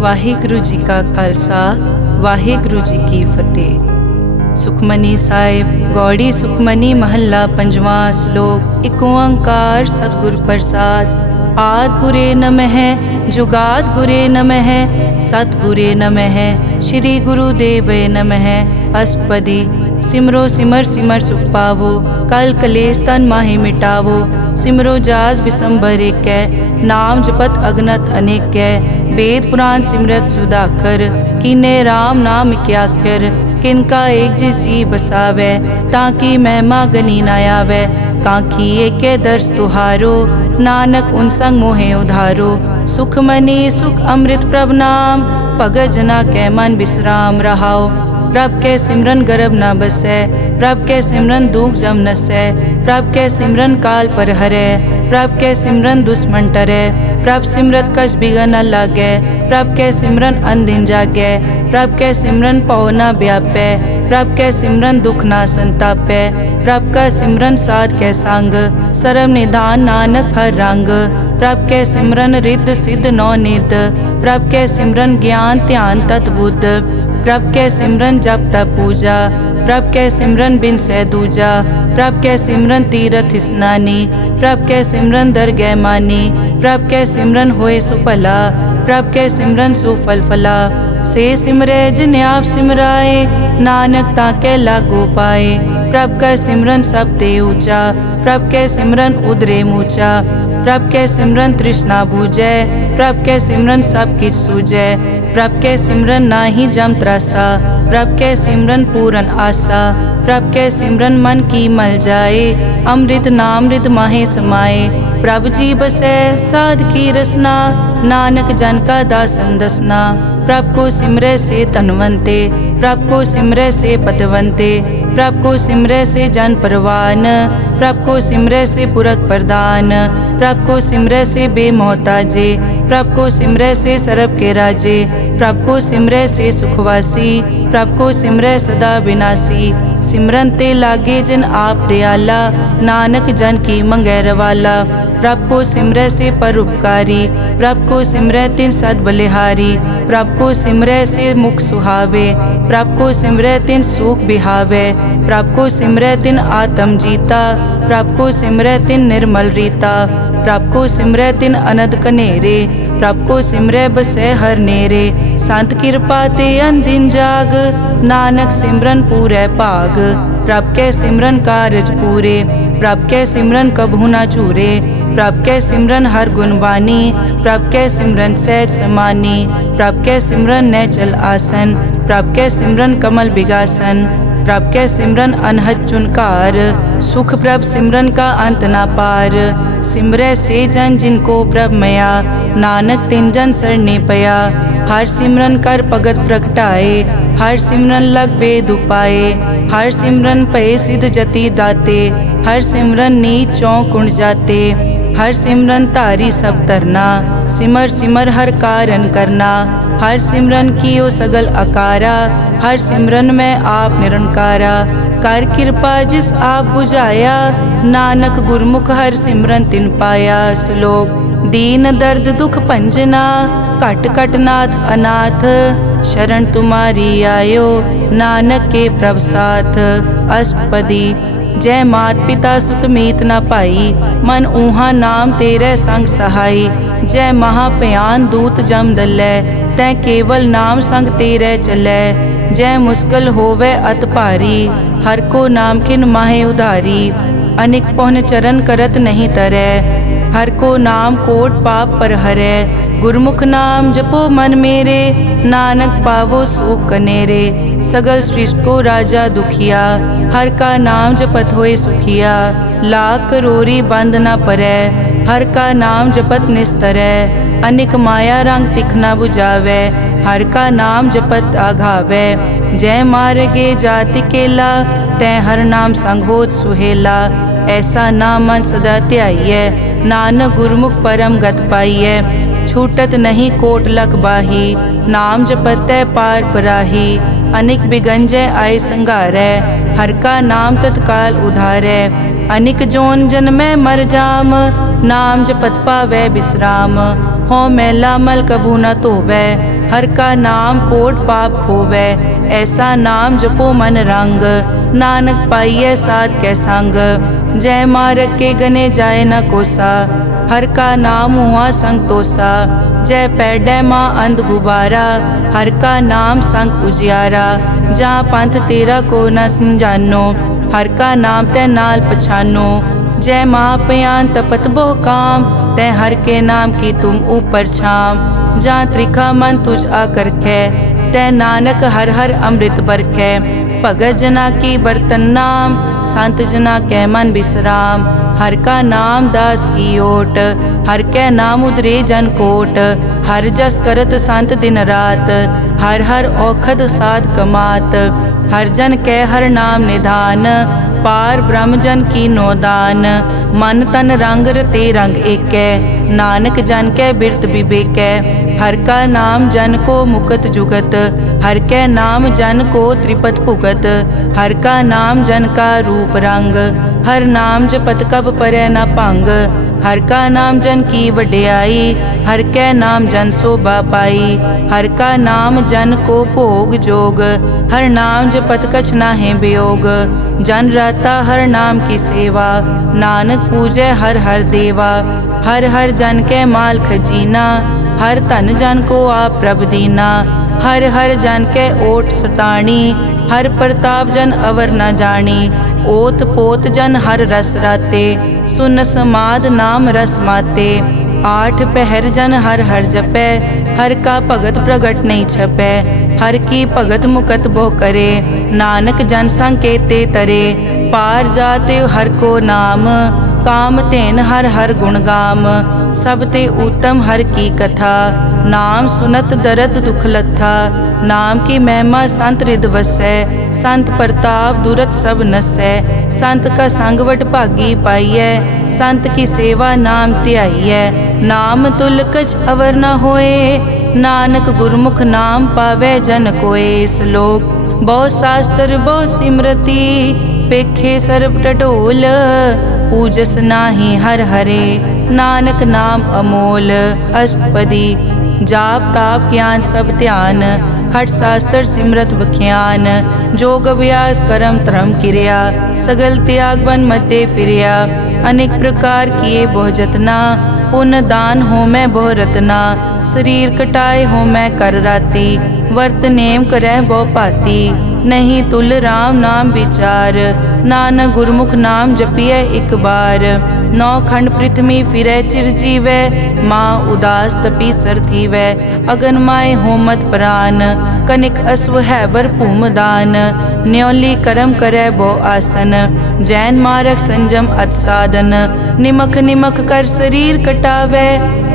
ਵਾਹਿਗੁਰੂ ਜੀ ਕਾ ਖਾਲਸਾ ਵਾਹਿਗੁਰੂ ਜੀ ਕੀ ਫਤਿਹ। ਸੁਖਮਨੀ ਸਾਹਿਬ ਗੌੜੀ ਸੁਖਮਨੀ ਮਹੱਲਾ ਪੰਜਵਾਂ ਸ਼ਲੋਕ। ਇਕ ਓੰਕਾਰ ਸਤਿਗੁਰ ਪ੍ਰਸਾਦ। ਆਦਿ ਗੁਰੇ ਨਮਹਿ ਜੁਗਾਦ ਗੁਰੇ ਨਮਹਿ ਸਤਿਗੁਰੇ ਨਮਹਿ ਸ਼੍ਰੀ ਗੁਰੂ ਦੇਵੇ ਨਮਹਿ। ਅਸ਼ਟਪਦੀ। ਸਿਮਰੋ ਸਿਮਰ ਸਿਮਰ ਸੁਖ ਪਾਵੋ ਕਲ ਕਲੇਸ਼ ਤਨ ਮਾਹਿ ਮਿਟਾਵੋ। ਸਿਮਰੋ ਜਾਸ ਬਿਸੰਬਰ ਏਕੈ ਨਾਮ ਜਪਤ ਅਗਨਤ ਅਨੇਕੈ। वेद पुराण सिमरत सुधाकर कीने राम नाम क्याकर। किनका एक जिस जी बसावै ताकि महिमा गनी न आवै। कांखी एके दर्श तुहारो नानक उन संग मोहे उधारो। सुख मनी सुख अमृत प्रभ नाम भगत जना कै मन विश्राम रहाओ। प्रभ के सिमरन गर्भ न बसै प्रभ के सिमरन दुख जम नसै। प्रभ के सिमरन काल पर हरै प्रभ के सिमरन दुश्मन टरै। प्रभ सिमरत कछ बिगन न लागै प्रभ के सिमरन अनदिन जागै। प्रभ के सिमरन पौ न व्यापै प्रभ के सिमरन दुख न संतापै। प्रभ का सिमरन साध कै संग सरम निधान नानक हर रंग। प्रभ के सिमरन रिद्ध सिद्ध नौ निध प्रभ के सिमरन ज्ञान ध्यान तत बुद्ध। प्रभ के सिमरन जप तप पूजा प्रभ के सिमरन बिन सै दूजा। प्रभ के सिमरन तीरथ स्नानी प्रभ के सिमरन दरगह मानी। प्रभ के सिमरन होए सुफला प्रभ के सिमरन सुफल फला। से सिमरै जिन आप सिमराए नानक ताके लागो पाए। प्रभ का सिमरन सब ते ऊंचा प्रभ के सिमरन उदरे मूचा। प्रभ के सिमरन तृष्णा बूझै प्रभ के सिमरन सब किछ सूझै। प्रभ के सिमरन नाही जम त्रासा प्रभ के सिमरन पूरन आसा। प्रभ के सिमरन मन की मल जाए अमृत नामृत माहे समाए। प्रभ जी बसै साध की रसना नानक जन का दासन दसना। प्रभ को सिमरै से तनवंते प्रभ को सिमरै से पतवंते। प्रभ को सिमरै से जन परवान प्रभ को सिमरै से पुरख प्रदान। प्रभ को सिमरै से बेमोहताजे प्रभ को सिमरै से सरब के राजे। प्रभ को सिमरै से सुखवासी प्रभ को सिमरै सदा विनाशी। सिमरन ते लागे जिन आप दयाला नानक जन की मंगै रवाला। प्रभ को सिमरै से परोपकारी प्रभ को सिमरै तिन सद बलिहारी। प्रभ को सिमरै से मुख सुहावे प्रभ को सिमरै तिन सुख बिहावे। प्रभ को सिमरै तिन आत्म जीता प्रभ को सिमरै तिन निर्मल रीता। प्रभ को सिमरै तिन अनद कनेरे प्रभ को सिमरै बसै हर नेरे। संत कृपा ते अनदिन जाग नानक सिमरन पूरै भाग। प्रभ के सिमरन कारज पूरे प्रभ के सिमरन कभू ना चूरे। प्रभ के सिमरन हर गुणवानी प्रभ के सिमरन सहज समानी। प्रभ के सिमरन नैचल आसन प्रभ के सिमरन कमल बिगासन। प्रभ के सिमरन अनहद चुनकार सुख प्रभ सिमरन का अंत ना पार। सिमरै से जन जिनको प्रभ मया नानक तिन जन सरने पया। हर सिमरन कर भगत प्रगटाए हर सिमरन लग बेद उपाए। हर सिमरन पए सिद्ध जति दाते हर सिमरन नीच चौं कुंड जाते। हर सिमरन तारी सब तरना सिमर सिमर हर कारण करना। हर सिमरन कियो सगल अकारा हर सिमरन में आप निरंकारा। कर कृपा जिस आप बुझाया नानक गुरमुख हर सिमरन तिन पाया। श्लोक। दीन दर्द दुख भंजना घट घट नाथ अनाथ। शरण तुम्हारी आयो नानक के प्रभ साथ। अष्टपदी। जय मात पिता सुत मीत न पाई मन ऊहा नाम तेरे संग सहाई। जय महाभयान दूत जम दलै तै केवल नाम संग तेरे चलै। जय मुश्किल होवे अत भारी हर को नाम खिन माहे उधारी। अनिक पौन चरण करत नहीं तरै हर को नाम कोट पाप पर हरै। गुरमुख नाम जपो मन मेरे नानक पावो सुख कनेरे। सगल सृष्टि को राजा दुखिया हर का नाम जपत होए सुखिया। लाख करोरी बंद न परै हर का नाम जपत निस्तरै। अनिक माया रंग तिखना बुझावै हर का नाम जपत आघावै। जय मार्गे जाति केला तै हर नाम संग होत सुहेला। ऐसा नाम मन सदा ध्याइयै नानक गुरमुख परम गत पाइयै। छूटत नहीं कोट लख बाही नाम जपतै पार पराही। अनिक बिगंजय आय संघारै हर का नाम तत्काल उधारै। अनिक जोन जन्मै मर जाम नाम जपत पावै विश्राम। हो मैला मल कभू न धोवै हर का नाम कोट पाप खोवै, ऐसा नाम जपो मन रंग, नानक पाइयै साध कै संग। जय मारग के गने जाए न कोसा, हर का नाम हुआ संग तोसा। जय पैडै माँ अंध गुबारा, हर का नाम संग उजियारा। जहाँ पंथ तेरा को न समझानो, हर का नाम तै नाल पछानो। जय महापयान तपत बहु काम, तै हर के नाम की तुम ऊपर छाम। जहाँ त्रिखा मन तुझ आकर कै, तै नानक हर हर अमृत बरखै। भगत जना की बर्तन नाम, संत जना कै मन विश्राम। हर का नाम दास की ओट, हर कै नाम उदरे जन कोट। हर जस करत संत दिन रात, हर हर औखद साध कमात। हर जन कै हर नाम निधान, पार ब्रह्म जन की नोदान। मन तन रंग रते रंग एकै, नानक जन कै बिरत विवेकै। हर का नाम जन को मुकत जुगत, हर कै नाम जन को त्रिपत भुगत। हर का नाम जन का रूप रंग, हर नाम जपत कब परै न भंग। हर का नाम जन की वड्याई, हर कै नाम जन शोभा पाई। हर का नाम जन को भोग जोग, हर नाम जपत कछ नाहि वियोग। जन राता हर नाम की सेवा, नानक पूजै हर हर देवा। हर हर जन कै माल खजीना, हर धन जन को आप प्रभ दीना। हर हर जन कै ओट सताणी, हर प्रताप जन अवर न जानी। ओत पोत जन हर रस राते, सुन समाद नाम रस माते। आठ पहर जन हर हर जपै, हर का भगत प्रगट नहीं छपै। हर की भगत मुकत बहु करे, नानक जन संकेते तरे। पार जाते हर को नाम, काम तेन हर हर गुण गाम। सब ते उत्तम हर की कथा, नाम सुनत दरद दुख लथा। नाम की महिमा संत रिद वसै, संत प्रताप दुरत सब नसै। संत का संग वट भागी पाइयै, संत की सेवा नाम ध्याइयै। नाम तुल कछ अवर न होए, नानक गुरमुख नाम पावै जन कोए। श्लोक बहु शास्त्र बहु सिमरति, पेखे सर्ब टडोल। पूजस नाही हर हरे, नानक नाम अमोल। अष्टपदी जाप ताप ज्ञान सब ध्यान, खट शास्त्र सिमरत बख्यान। जोग अभ्यास करम धर्म क्रिया, सगल त्याग बन मध्य फिरिया। अनेक प्रकार किए बहु जतना, पुण्य दान हो मैं बहु रतना। शरीर कटाए हो मैं कर राती, वर्त नेम करह बहु पाती। नहीं तुल राम नाम विचार, नानक गुरमुख नाम जपिए एक बार। नौ खंड पृथ्वी फिरै चिरजीवै, माँ उदास तपी सर थीवै। अगन माय होमत प्राण, कनिक अश्व हैवर भूमदान। न्योली करम करै बो आसन, जैन मारक संजम अत साधन। निमक निमक कर शरीर कटावै,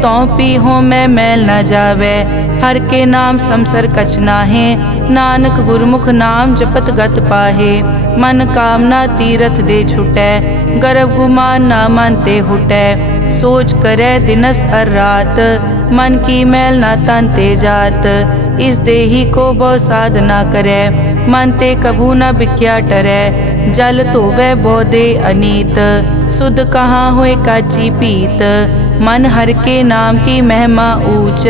तौ पी हो मैं मैल न जावै। हर के नाम समसर कछ नाहे, नानक गुरमुख नाम जपत गत पाहे। मन कामना तीरथ दे छुटै, गर्भ गुमान ना मन ते हुटै। सोच करे दिनस हर रात, मन की मैल ना तन ते जात। इस देही को बहु साधना करे, मन ते कभू न बिख्या टरै। जल धोवै बहु दे अनीत, सुध कहाँ होए काची पीत। मन हर के नाम की महिमा ऊंच,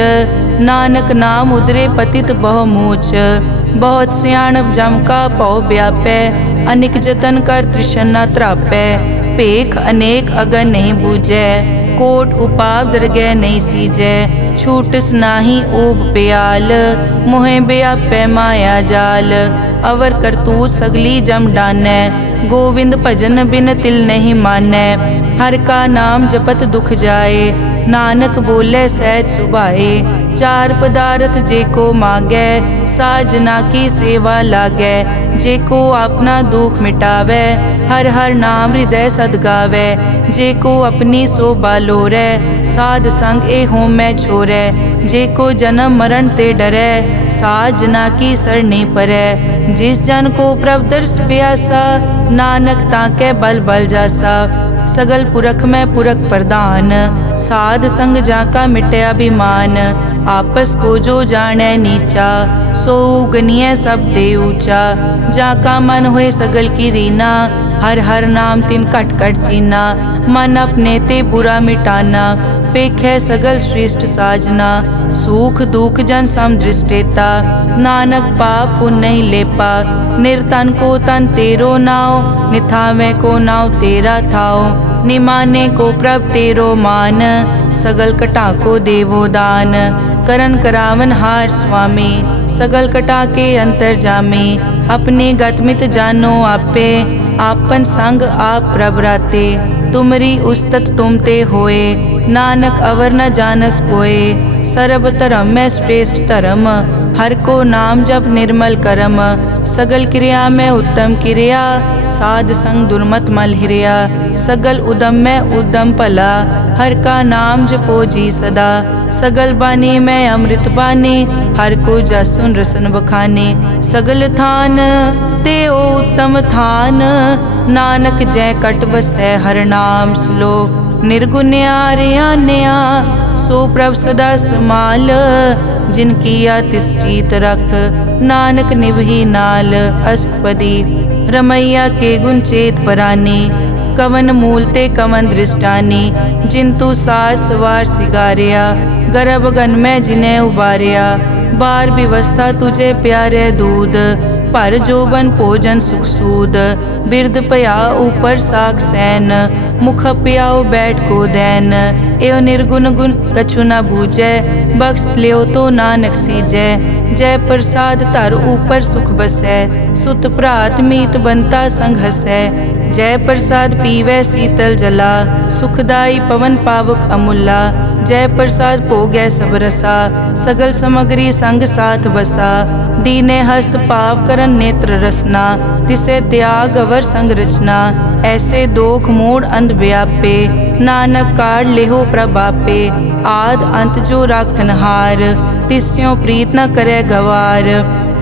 नानक नाम उदरे पतित बहु मूच। बहुत सियाणप जम का पौ व्यापै, अनेक जतन कर तृष्णा त्रापै। पेख अनेक अगन नहीं बूझै, कोट उपाव दरगह नहीं सीजै। छूटस नाही ऊब प्याल, मोहे व्यापै माया जाल। अवर करतूत सगली जम डानै, गोविंद भजन बिन तिल नहीं मानै। हर का नाम जपत दुख जाए, नानक बोले सहज सुभाए। चार पदार्थ जे को मांगै, साजना की सेवा लागै। जे को अपना दुख मिटावै, हर हर नाम हृदय सद गावै। जे को अपनी शोभा लोरै, साध संग ए हो मैं छोरै। जे को जन्म मरण ते डरै, साजना की सरनी परै। जिस जन को प्रभ दर्श प्यासा, नानक ताकै बल बल जासा। सगल पुरख में पुरख प्रधान, साध संग जाका मिटे अभिमान। आपस को जो जाने नीचा, सो गनिय सब दे ऊंचा। जाका मन होए सगल की रीना, हर हर नाम तिन कट कट चीना। मन अपने ते बुरा मिटाना, पेखै सगल श्रेष्ठ साजना, सुख दुख जन सम दृष्टेता। नानक पाप पुण्य नहीं लेपा, निर्तन को तन तेरो नाव, निथावे को नाव तेरा थाओ। निमाने को प्रभ तेरो मान, सगल कटा को देवो दान। करन करावन हार स्वामी, सगल कटा के अंतर जामे। अपने गतमित जानो आपे, आपन संग आप प्रभ राते। तुमरी उस्तत तुम ते होए, नानक अवर न जानस कोए। सर्ब धर्म में श्रेष्ठ धर्म, हर को नाम जप निर्मल करम। सगल क्रिया में उत्तम क्रिया, साध संग दुर्मत मल हिरिया। सगल उदम में उद्दम भला, हर का नाम जपो जी सदा। सगल बानी में अमृत बानी, हर को जस सुन रसन बखाने। सगल थान ते ओ उत्तम थान, नानक जय कट बसै हर नाम। श्लोक निर्गुण्या रियान्या, सो प्रभ सदा समाल। जिन किया तिस चीत रख, नानक निभही नाल। अष्टपदी रमैया के गुण चेत परानी, कवन मूल ते कवन दृष्टानी। जिंतु सास सवार सिगारिया, गर्भ गन में जिन्हें उबारिया। बार व्यवस्था तुझे प्यारे दूध, पर जोबन भोजन सुख सूद। बिरद पया ऊपर साग सैन, मुख प्याओ बैठ को दैन। एव निर्गुण गुण कछु न बूझै, बख्श लियो तो नानक सीजै। जय प्रसाद धर ऊपर सुख बसै, सुत भ्रात मीत बनता संग हसै। जय प्रसाद पीवै शीतल जला, सुखदाई पवन पावक अमूला। जय प्रसाद भोगै सब रसा, सगल समग्री संग साथ बसा। दीने हस्त पाव करन नेत्र रसना, तिसे त्याग अवर संग रचना। ऐसे दोख मूढ़ अंध व्यापे, नानक काढ़ लेहो प्रभापे। आद अंत जो राखन हार, तिस्यों प्रीत न करे गवार।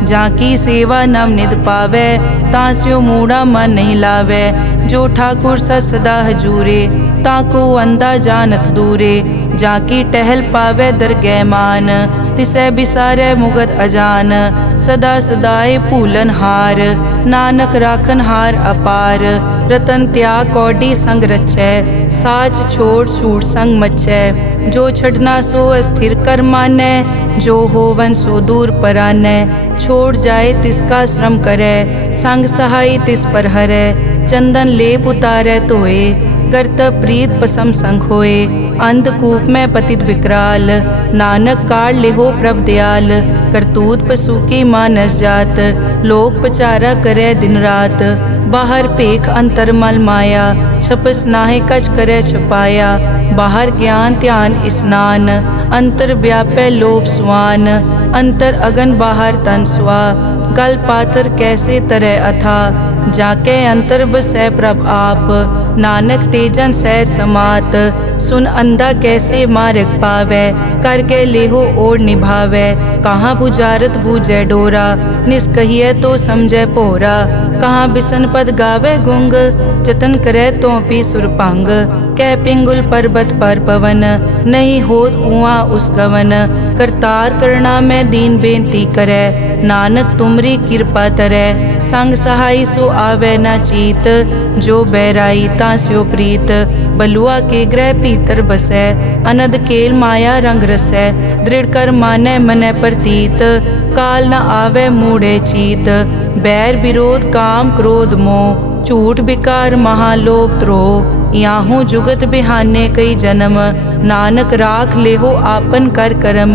जाकी सेवा नव निध पावै, तास्यो मूढ़ा मन नहीं लावै। जो ठाकुर सदा हजूरे, ताको अंधा जानत दूरे। जाकी टहल पावै दरगह मान, तिसै बिसारै मुगद अजान। सदा सदाए भूलन हार, नानक राखन हार अपार। रतन त्याग कौडी संग रचै, साच छोड़ छूट संग मचै। जो छड़ना सो अस्थिर कर मानै, जो होवन सो दूर परानै। छोड़ जाए तिसका श्रम करै, संग सहाय तिस पर हरै। चंदन लेप उतारै धोए, करतब प्रीत पसम संग होए। अंधकूप में पतित विकराल, नानक काढ़ लेहो प्रभ दयाल। करतूत पशु की मानस जात, लोक पचारा करे दिन रात। बाहर पेख अंतर मल माया, छपस नाहे कच करे छपाया। बाहर ज्ञान ध्यान स्नान, अंतर व्यापै लोभ स्वान। अंतर अगन बाहर तन स्वा, गल पाथर कैसे तरह अथा। जाके अंतर बसै प्रभ आप, नानक तेजन सहज समात। सुन अंधा कैसे मार्ग पावै, करके लेहो ओर निभावै। कहाँ बुझारत बूझै डोरा, निष्कहिए तो समझै पोरा। कहाँ बिसन पद गावे गुंग, जतन करे तो पी सुरभंग। कह पिंगुल पर्वत पर पवन, नहीं होत कुआं उस गवन। करतार करना में दीन बेनती करे, नानक तुमरी कृपा तरै। संग सहाय सो आवे न चीत, जो बैराई तास्यो प्रीत। बलुआ के ग्रह भीतर बसै, अनद केल माया रंग रसै। दृढ़ कर मानै मनै प्रतीत, काल न आवे मूढ़े चीत। बैर विरोध काम क्रोध मोह, झूठ विकार महालोभ द्रोह। याहू जुगत बिहाने कई जन्म, नानक राख लेहो आपन कर करम।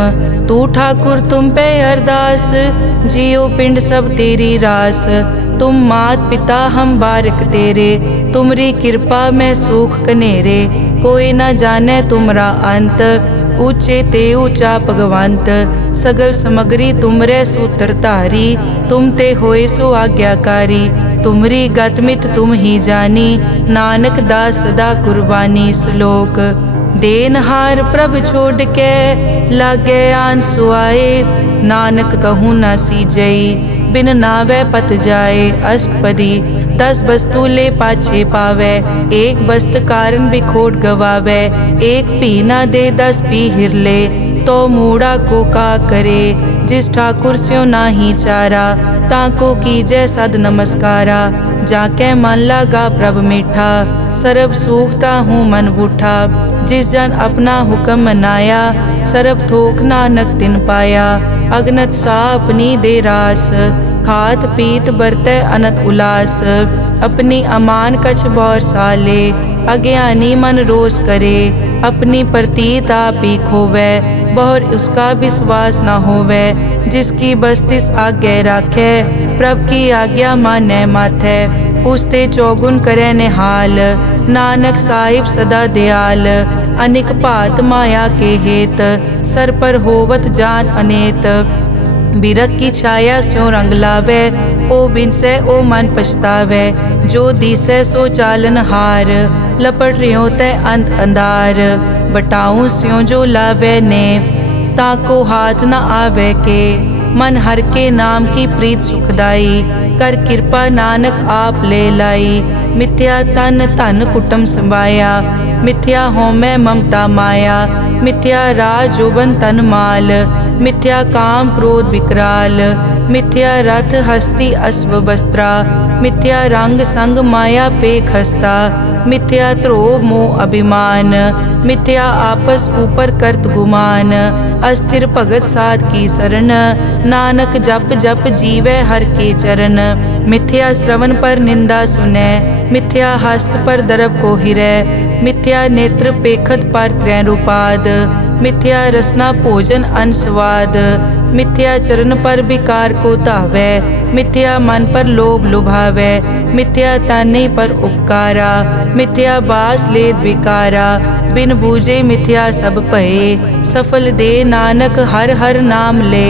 तू ठाकुर तुम पे अरदास, जियो पिंड सब तेरी रास। तुम मात पिता हम बारक तेरे, तुमरी कृपा में सुख कनेरे। कोई न जाने तुमरा अंत, ऊंचे ते ऊंचा भगवंत। सगल समग्री तुमरे सूत्रधारी, तुम ते होए सो आज्ञाकारी। तुमरी गतमित तुम ही जानी, नानक दास सदा कुर्बानी। श्लोक देनहार प्रभ छोड़ के, लागे आन सुआए। नानक कहूँ न सीजई, बिन नावे पत जाए। अष्टपदी 10 वस्तु ले पाछे पावे, एक वस्त कारण बिखोट गवावे। एक पी ना दे 10 पी हिरले, तो मूढ़ा को का करे। जिस ठाकुर स्यो नाही चारा, ताको कीजै सद नमस्कारा। जाके मन लागा प्रभ मीठा, सरब सूखता हूँ मन बूठा। जिस जन अपना हुक्म मनाया, सरब थोक नानक तिन पाया। अगनत सा अपनी दे रास, खात पीत बरतै अनत उलास। अपनी अमान कछ बौर साले, अज्ञानी मन रोस करे। अपनी प्रतीत आप ही खोवै, बहुर उसका विश्वास न होवै। जिसकी बस्तिस आज्ञा राखै, प्रभ की आज्ञा मानै माथै। उसते चौगुन करे निहाल, नानक साहिब सदा दयाल। अनिक भात माया के हेत, सर पर होवत जान अनेत। बिरख की छाया स्यों रंग लावै, ओ बिनसै ओ मन पछतावै। जो दिसै सो चालन हार, लपट रियो तै अंत अंधार। बटाऊं स्यों जो लावै ने, ताको हाथ न आवे के। मन हर के नाम की प्रीत सुखदाई, कर कृपा नानक आप ले लाई। मिथ्या तन धन कुटुम संभाया, मिथ्या होमै ममता माया। मिथ्या राज जोबन तन माल, मिथ्या काम क्रोध विकराल। मिथ्या रथ हस्ती अश्व वस्त्रा, मिथ्या रंग संग माया पे खस्ता। मिथ्या ध्रोह मोह अभिमान, मिथ्या आपस ऊपर करत गुमान। अस्थिर भगत साध की शरण, नानक जप जप जीवै हर के चरण। मिथ्या श्रवण पर निंदा सुनै, मिथ्या हस्त पर दरब को हिरै। मिथ्या नेत्र पेखत पर त्रैन रूपाद, मिथ्या रसना भोजन अन स्वाद। मिथ्या चरण पर विकार को धावै, मिथ्या मन पर लोभ लुभावै। मिथ्या ताने पर उपकारा, मिथ्या बास लेद विकारा। बिन बूझे मिथ्या सब भये, सफल दे नानक हर हर नाम ले।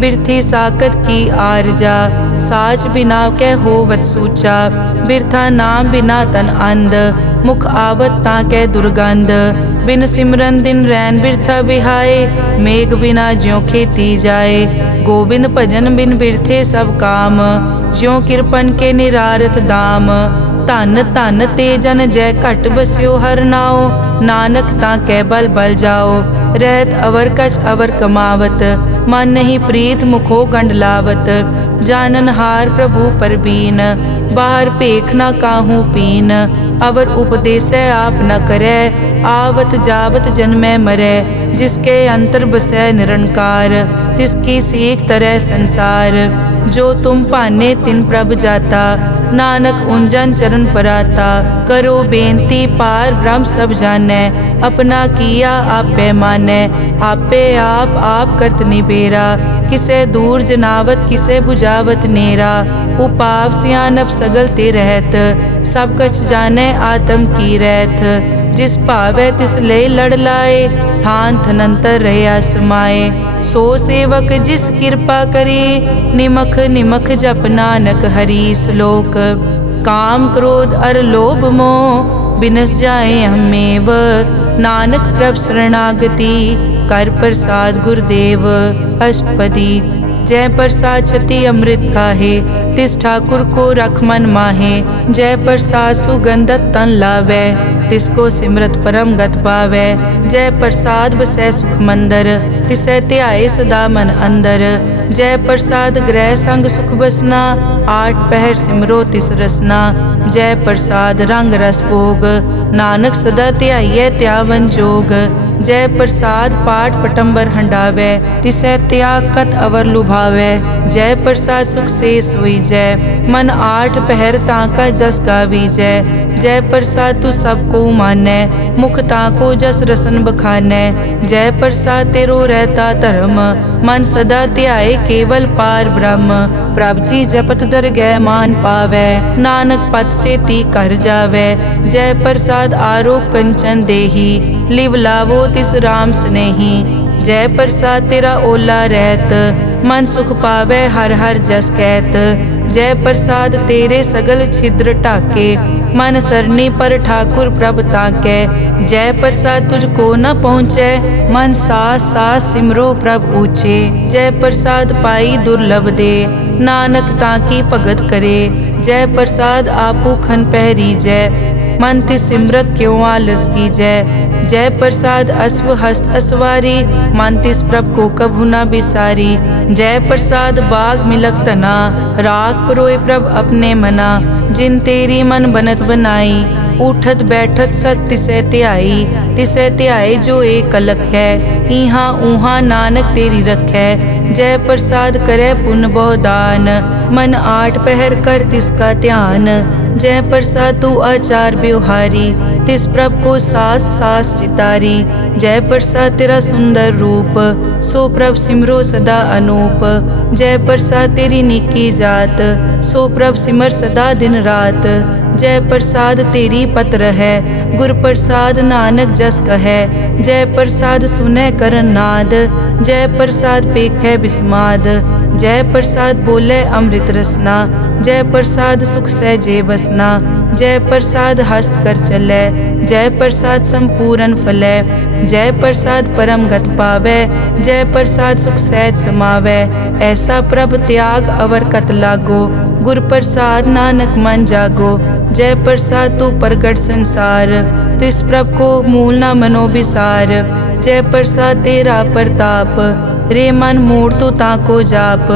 बिरथी साकत की आरजा, साच बिना कै होवत सूचा। बिरथा नाम बिना तन अंध, मुख आवत ताकै दुर्गंध। बिन सिमरन दिन रैन बिरथा बिहाए, मेघ बिना ज्यों खेती जाए। गोबिंद भजन बिन बिरथे सब काम, ज्यों किरपन के निरारथ दाम। धन धन ते जन जय घट बस्यो हर नाओ, नानक ताकै बल बल जाओ। रहत अवर कछ अवर कमावत, मन नहीं प्रीत मुखो गंड लावत। जानन हार प्रभु परबीन, बाहर पेख न काहू पीन। अवर उपदेसै आप न करै, आवत जावत जन्मै मरै। जिसके अंतर बसै निरंकार, तिसकी सीख तरह संसार। जो तुम पाने तिन प्रभ जाता, नानक उंजन चरण पराता। करो बेनती पार ब्रह्म सब जानै, अपना किया आपे मानै। आपे आप करत निबेरा, किसे दूर जनावत किसे बुझावत नेरा। उपाव सियानप सगल ते रहत, सब कछ जानै आत्म की रहत। जिस भावै तिस ले लड़ लाए, थान थनंतर रहया समाए। सो सेवक जिस कृपा करे, निमख निमख जप नानक हरि श्लोक। काम क्रोध अर लोभ मोह, बिनस जाए हमेव। नानक प्रभ शरणागति, कर प्रसाद गुरुदेव। अष्टपदी जय प्रसाद छति अमृत काहे, तिस ठाकुर को रख मन माहे। जय प्रसाद सुगंधत तन लावै, तिसको सिमरत परम गत पावै। जय प्रसाद बसै सुख मंदर, तिसै ध्याए सदा मन अंदर। जय प्रसाद ग्रह संग सुख बसना, आठ पहर सिमरो तिस रसना। जय प्रसाद रंग रस भोग, नानक सदा ध्याइयै त्यावन जोग। जय प्रसाद पाठ पटंबर हंडावै, तिसै त्याग कत अवर लुभावै। जय प्रसाद सुख से सोई जय, मन आठ पहर ताका जस गावी जय। जय प्रसाद तू सबको मानै, मुख ताको जस रसन बखानै। जय प्रसाद तेरो रहता धर्म, मन सदा ध्याए केवल पार ब्रह्म। प्रभ जी जपत दरगह मान पावै, नानक पद से ती कर जावै। जय प्रसाद आरोग कंचन देही, लिव लावो तिस राम स्नेही। जय प्रसाद तेरा ओला रहत, मन सुख पावै हर हर जस कहत। जय प्रसाद तेरे सगल छिद्र ढाके, मन सरनी पर ठाकुर प्रभ ताकै। जय प्रसाद तुझको न पहुँचै, मन सास सास सिमरो प्रभ ऊँचे। जय प्रसाद पाई दुर्लभ दे, नानक ताकी भगत करे। जय प्रसाद आपू खन पहरी जय, मन तिस सिमरत क्यों आलस की जय। जय प्रसाद अश्व हस्त असवारी, मन तिस प्रभ को कभु न बिसारी। जय प्रसाद बाग मिलक तना, राख परोए प्रभ अपने मना। जिन तेरी मन बनत बनाई, उठत बैठत सत तिसै ध्याई जो एक अलग है। इहाँ ऊहाँ नानक तेरी रखै, जय प्रसाद करे पुन बहुदान। मन आठ पहर कर तिसका ध्यान, जय प्रसाद तू आचार व्यवहारी। तिस प्रभ को सास सास चितारी, जय प्रसाद तेरा सुंदर रूप। सो प्रभ सिमरो सदा अनूप, जय प्रसाद तेरी निकी जात। सो प्रभ सिमर सदा दिन रात, जय प्रसाद तेरी पत्र है। गुर प्रसाद नानक जस कहे, जय प्रसाद सुनै करन नाद। जय प्रसाद पेखै बिस्माद, जय प्रसाद बोले अमृत रसना। जय प्रसाद सुख सहजे बसना, जय प्रसाद हस्त कर चलै। जय प्रसाद संपूर्ण फलै, जय प्रसाद परम गत पावै। जय प्रसाद सुख सहज समावै, ऐसा प्रभ त्याग अवर कत लागो। गुर प्रसाद नानक मन जागो, जय प्रसाद तू प्रगट संसार। तिस प्रभ को मूल न मनो बिसार, जय प्रसाद तेरा प्रताप। रे मन मूड तो ताको जाप,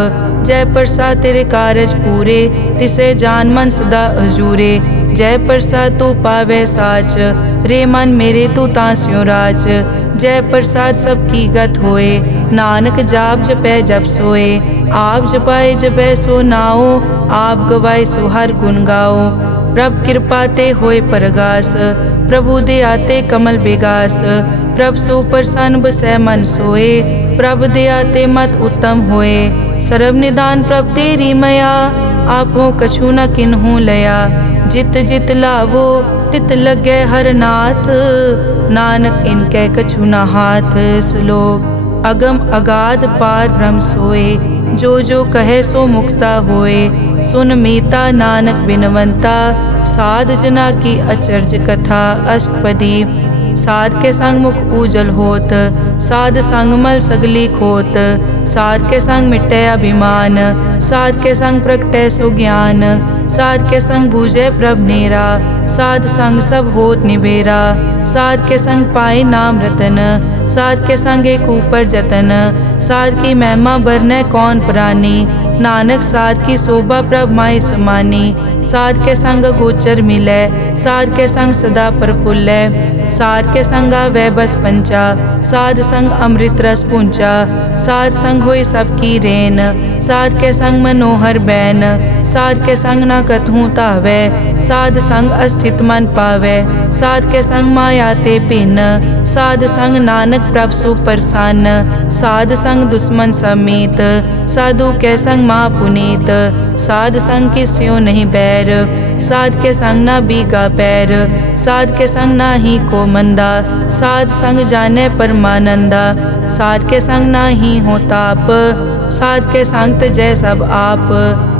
जय प्रसाद तेरे कारज पूरे। तिसे जान मन सदा अजूरे, जय प्रसाद तू पावे साच। रे मन मेरे तू तास्यो राज, जय प्रसाद सबकी गत होए। नानक जाप जपै जप सोए, आप जपाए जपै सो नाओ। आप गवाए सो हर गुण गाओ, प्रभ कृपा ते होए परगास। प्रभु दे आते कमल बेगास, प्रभ सो प्रसन्न बसै मन सोए। प्रभ दे आते मत उत्तम होए, सर्व निदान प्रभ तेरी मया। आपो कछु न किन्हू लया, जित जित लावो तित लगे हर नाथ। नानक इनके कछु न हाथ। श्लोक अगम अगाध पार ब्रह्म सोए, जो जो कहे सो मुक्ता होए। सुन मीता नानक बिनवंता, साध जना की अचर्ज कथा। अष्टपदी साध के संग मुख उजल होत, साध संग मल सगली खोत। साध के संग मिटे अभिमान, साध के संग प्रगटे सो ज्ञान। साध के संग बूझे प्रभ नेरा, साध संग सब होत निबेरा। साध के संग पाए नाम रतन, साध के संग एक ऊपर जतन। साध की महिमा बरने कौन प्राणी, नानक साध की शोभा प्रभ माई समानी। साध के संग गोचर मिलै, साध के संग सदा प्रफुल्लै। साध के संग आवे बस पंचा, साध संग अमृत रस पूंचा। साध संग होई सबकी रेन, साध के संग मनोहर बैन। साध के संग न कथूँ तावै, साध संग अस्थित मन पावै। साध के संग माया ते भिन्न, साध संग नानक प्रभ सुप्रसन्न। साध संग दुश्मन समीत, साधु के संग महापुनीत। साध संग किस्यो नहीं बैर, साध के संग ना बीगा पैर। साध के संग ना ही को मंदा, साध संग जाने परमानंदा। साध के संग ना ही हो ताप, साध के संग तजै सब आप।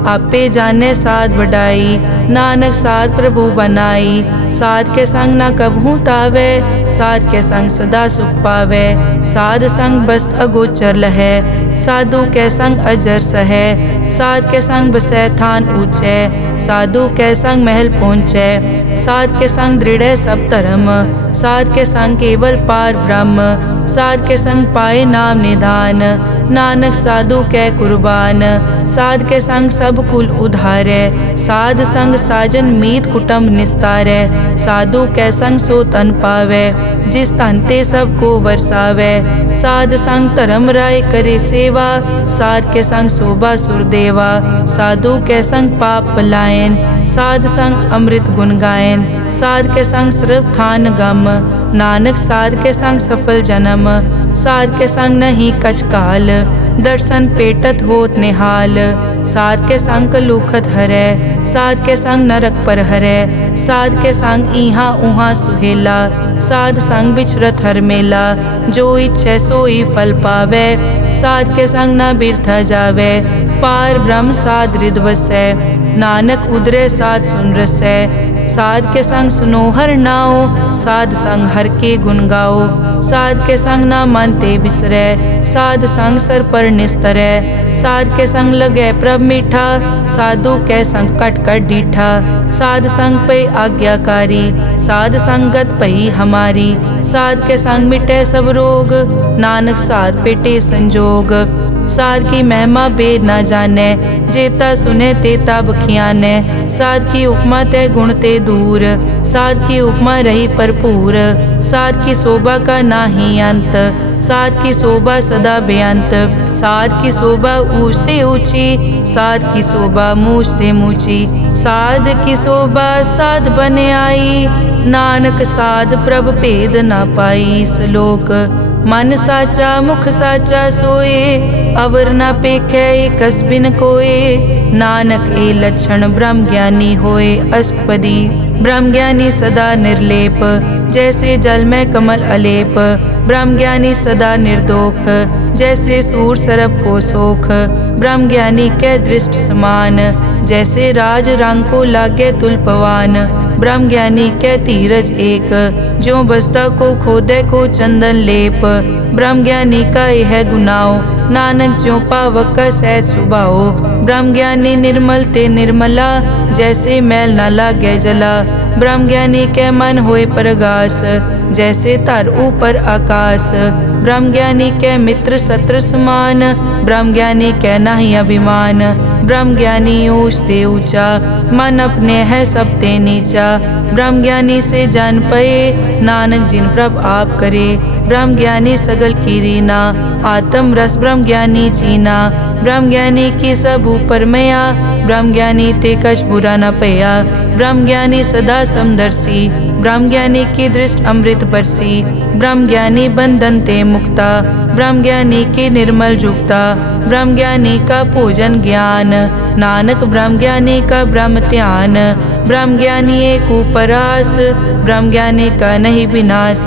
आपे जाने साध बढ़ाई, नानक साध प्रभु बनाई। साध के संग ना कबहू तावे, साध के संग सदा सुख पावे। साध संग बस्त अगोचर लहै, साधु के संग अजर सहै। साध के संग बसै थान ऊंचे, साधु के संग महल पहुँचै। साध के संग दृढ़ सब धर्म, साध के संग केवल पार ब्रह्म। साध के संग पाए नाम निधान, नानक साधु कै कुर्बान। साध के संग सब कुल उधारै, साध संग साजन मीत कुटुंब निस्तारै। साधु कै संग सो तन पावै, जिस तन ते सब को वरसावै। साध संग धर्म राय करे सेवा, साध के संग शोभा सुरदेवा। साधु के संग पाप पलायन, साध संग अमृत गुण गायन। साध के संग सर्व थान गम, नानक साध के संग सफल जन्म। साध के संग नहीं कछ काल, दर्शन पेटत होत निहाल। साध के संग कलुखत हरै, साध के संग नरक पर हरै। साध के संग इहाँ उहाँ सुहेला, साध संग बिछरत हर मेला। जो इच्छै सोई फल पावै, साध के संग न बिरथा जावै। पार ब्रह्म साध हृद बसै, नानक उदरे साध सुन रसै। साध के संग सुनो हर नाओ, साध संग हर के गुण गाओ। साध के संग ना मन ते बिसरै, साध संग सर पर निस्तरै। साध के संग लगै प्रभ मीठा, साधु के संग कट कट डीठा। साध संग पे आज्ञाकारी, साध संगत पई हमारी। साध के संग मिटे सब रोग, नानक साध पेटे संजोग। साध की महिमा बेद ना जाने, जेता सुने तेता बखियाने। साध की उपमा ते गुण ते दूर, साध की उपमा रही भरपूर। साध की शोभा का नाही अंत, साध की शोभा सदा बेअंत। साध की शोभा ऊंच ते ऊंची, साध की शोभा मूछ ते मूची। साध की शोभा साध बन आई, नानक साध प्रभ भेद ना पाई। श्लोक मन साचा मुख साचा सोए, अवर ना पेखै कस बिन कोए। नानक ए लक्षण ब्रह्म ज्ञानी होए। अष्टपदी ब्रह्म ज्ञानी सदा निर्लेप, जैसे जल में कमल अलेप। ब्रह्म ज्ञानी सदा निर्दोख, जैसे सूर सरप को सोख। ब्रह्म ज्ञानी के दृष्ट समान, जैसे राज रंग को लागे तुलपवान। ब्रह्म ज्ञानी के धीरज एक, जो बसता को खोदे को चंदन लेप। ब्रह्म ज्ञानी का यह गुनाओ, नानक ज्यों पावक का सहज सुभाओ। ब्रह्म ज्ञानी निर्मल ते निर्मला, जैसे मैल न लागे जला। ब्रह्म ज्ञानी के मन होए प्रगास, जैसे धर ऊपर आकाश। ब्रह्म ज्ञानी के मित्र शत्रु समान, ब्रह्म ज्ञानी के नाही अभिमान। ब्रह्म ज्ञानी ऊंच ते ऊंचा, मन अपने है सब ते नीचा। ब्रह्म ज्ञानी से जान पए, नानक जिन प्रभ आप करे। ब्रह्म ज्ञानी सगल की रीना, आत्म रस ब्रह्म ज्ञानी चीना। ब्रह्म ज्ञानी की सब ऊपर मया, ब्रह्म ज्ञानी ते कछ बुरा न पया। ब्रह्म ज्ञानी सदा समदर्शी, ब्रह्म ज्ञानी की दृष्टि अमृत बरसी। ब्रह्म ज्ञानी बंधन ते मुक्ता, ब्रह्म ज्ञानी की निर्मल जुक्ता। ब्रह्म ज्ञानी का भोजन ज्ञान, नानक ब्रह्म ज्ञानी का ब्रह्म ध्यान। ब्रह्म ज्ञानी एक उपरास, ब्रह्म ज्ञानी का नहीं विनाश।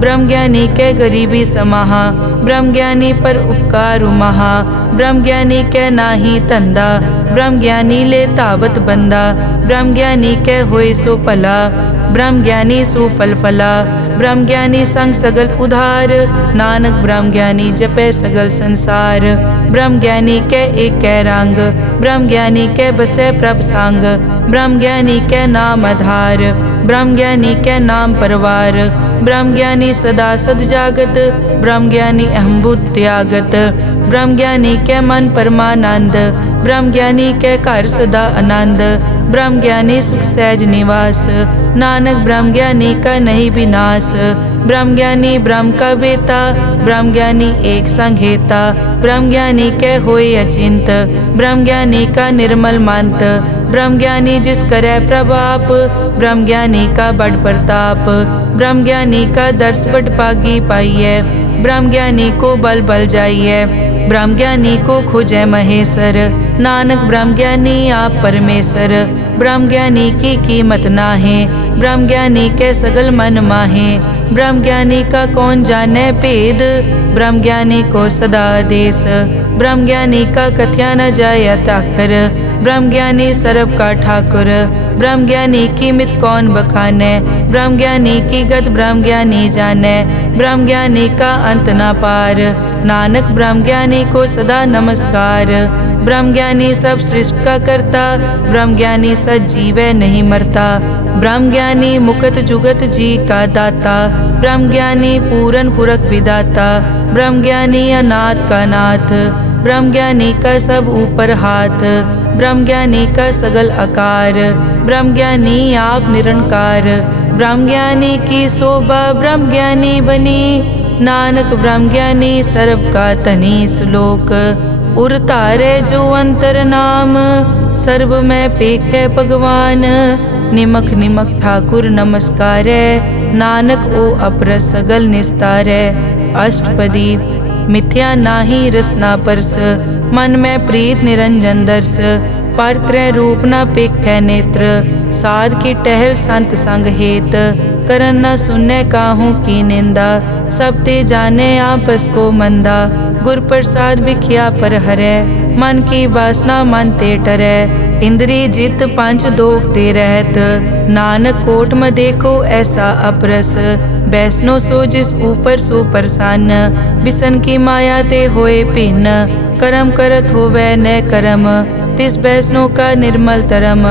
ब्रह्म ज्ञानी के गरीबी समाहा, ब्रह्म ज्ञानी पर उपकार महा। ब्रह्म ज्ञानी के नाही धंधा, ब्रह्म ज्ञानी ले तावत बंदा। ब्रह्म ज्ञानी के होए सो भला, ब्रह्म ज्ञानी सुफल फला। ब्रह्म ज्ञानी संग सगल उधार, नानक ब्रह्म ज्ञानी जपे सगल संसार। ब्रह्म ज्ञानी के एक रंग, ब्रह्म ज्ञानी के बसे प्रभ संग। ब्रह्म ज्ञानी के नाम आधार, ब्रह्म ज्ञानी के नाम परवार। ब्रह्म ज्ञानी सदा सद जागत, ब्रह्म ज्ञानी अहम बुद्धि त्यागत। ब्रह्म ज्ञानी के मन परमानंद, ब्रह्म ज्ञानी के घर सदा आनंद। ब्रह्म ज्ञानी सुख सहज निवास, नानक ब्रह्म ज्ञानी का नहीं विनाश। ब्रह्म ज्ञानी ब्रह्म का बेता, ब्रह्म ज्ञानी एक संघेता। ब्रह्म ज्ञानी के होए अचिंत, ब्रह्म ज्ञानी का निर्मल मंत। ब्रह्म ज्ञानी जिस करे प्रभाप, ब्रह्म ज्ञानी का बड़ प्रताप। ब्रह्म ज्ञानी का दर्श बड़ पागी पाइये, ब्रह्म ज्ञानी को बल बल जाइए। ब्रह्म ज्ञानी को खोजे महेश्वर, नानक ब्रह्म ज्ञानी आप परमेश्वर। ब्रह्म ज्ञानी की कीमत नाहे, ब्रह्म ज्ञानी के सगल मन माहे। ब्रह्म ज्ञानी का कौन जाने भेद, ब्रह्म ज्ञानी को सदा आदेश। ब्रह्म ज्ञानी का कथ्या न जाय ताखर, ब्रह्म ज्ञानी सर्व का ठाकुर। ब्रह्म ज्ञानी की मित कौन बखाने, ब्रह्म ज्ञानी की गत ब्रह्म ज्ञानी जाने। ब्रह्म ज्ञानी का अंत न पार, नानक ब्रह्म ज्ञानी को सदा नमस्कार। ब्रह्म ज्ञानी सब सृष्टि का करता, ब्रह्म ज्ञानी सजीवै नहीं मरता। ब्रह्म ज्ञानी मुकत जुगत जी का दाता, ब्रह्म ज्ञानी पूरन पुरख विदाता। ब्रह्म ज्ञानी अनाथ का नाथ, ब्रह्म ज्ञानी का सब ऊपर हाथ। ब्रह्म ज्ञानी का सगल आकार, ब्रह्म ज्ञानी आप निरंकार। ब्रह्म ज्ञानी की शोभा ब्रह्म ज्ञानी बनी, नानक ब्रह्म ज्ञानी सर्व का तनी। श्लोक उर तारे जो अंतर नाम, सर्व में पेखे भगवान। निमक निमक ठाकुर नमस्कारे, नानक ओ अपर सगल निस्तारे। अष्टपदी मिथ्या नाही रसना परस, मन में प्रीत निरंजन दर्श। पर त्रय रूप न पेखै नेत्र, साध की टहल संत संग हेत। करन न सुनने काहू की निंदा, सब ते जाने आपस को मंदा। गुर प्रसाद बिखिया पर हरै, मन की वासना मन ते टरै। इंद्री जित पंच दोख ते रहत, नानक कोट में देखो ऐसा अपरस। वैष्णो सो जिस ऊपर सो प्रसन्न, बिसन की माया ते होए भिन्न। कर्म करत होवै न कर्म, तिस वैष्णो का निर्मल तरम।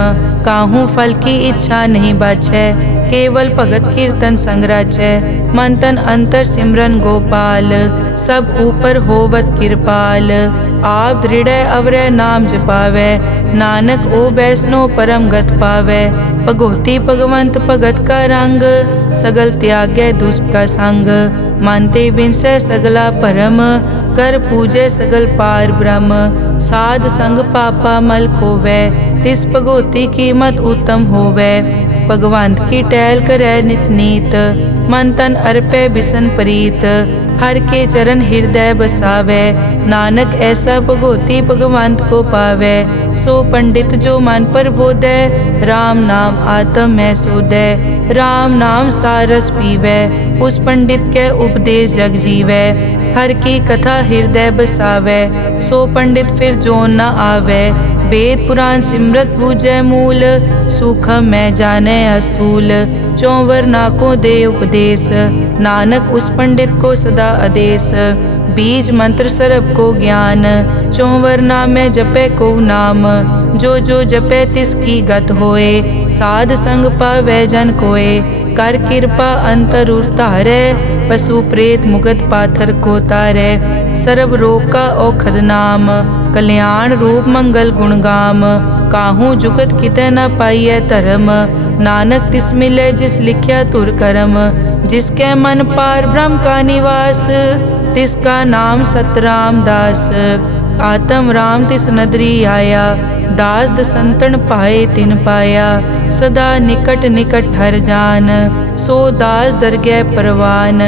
काहू फल की इच्छा नहीं बाछै, केवल भगत कीर्तन संग राचै। मन तन अंतर सिमरन गोपाल, सब ऊपर होवत कृपाल। आप दृढ़ अवरै नाम जपावै, नानक ओ बैसनो परम गत पावै। भगोती भगवंत भगत का रंग, सगल त्यागै दुष्ट का संग। मानते बिनसै सगला परम, कर पूजै सगल पार ब्रह्म। साध संग पापा मल खोवै, तिस भगोती की मत उत्तम होवै। भगवंत की टहल करै नित नीत, मन तन अर्पै बिसन प्रीत। हर के चरण हृदय बसावै, नानक ऐसा भगोती भगवंत को पावै। सो पंडित जो मन पर बोधै, राम नाम आत्म में सोधै। राम नाम सारस पीवै, उस पंडित के उपदेश जग जीवै। हर की कथा हृदय बसावै, सो पंडित फिर जोन न आवै। वेद पुराण सिमरत बूझै मूल, सूखम मैं जाने अस्थूल। चौवर नाकों दे उपदेश, नानक उस पंडित को सदा आदेश। बीज मंत्र सरब को ज्ञान, चौवर नामे जपे को नाम। जो जो जपे तिसकी गत होए, साध संग पावै जन कोए। कर कृपा अंतर उतारै, पशु प्रेत मुगत पाथर को तारै। सर्व रोग का औखद नाम, कल्याण रूप मंगल गुणगाम। काहू जुगत कितै न पाइयै धर्म, नानक तिस मिलै जिस लिखिया तुर करम। जिसके मन पार ब्रह्म का निवास, तिसका नाम सतराम दास। आत्म राम तिस नदरी आया, दास दसंतन पाए तिन पाया। सदा निकट निकट हर जान, सो दास दरगह परवान।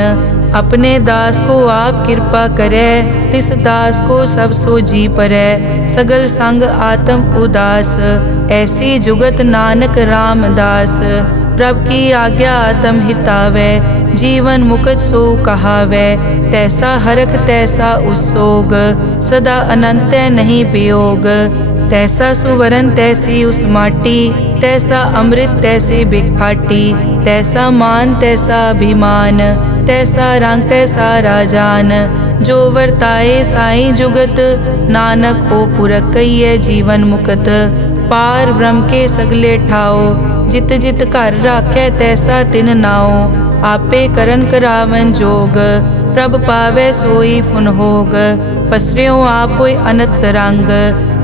अपने दास को आप कृपा करे, तिस दास को सब सो जी परै। सगल संग आत्म उदास, ऐसी जुगत नानक रामदास। प्रभ की आज्ञा आत्म हितावै, जीवन मुकत सो कहावै। तैसा हरख तैसा उस्सोग, सदा अनंत तै नहीं वियोग। तैसा सुवरन तैसी उस माटी, तैसा अमृत तैसी बिखाटी। तैसा मान तैसा अभिमान, तैसा रंग तैसा राजान। जो वर्ताए साई जुगत, नानक ओ पुरख कहिए जीवन मुकत। पार ब्रह्म के सगले ठाओ, जित जित घर राखै तैसा तिन नाओ। आपे करन करावन जोग, प्रभ पावै सोई फुन होग। पसरियों आप होय अनंत रंग,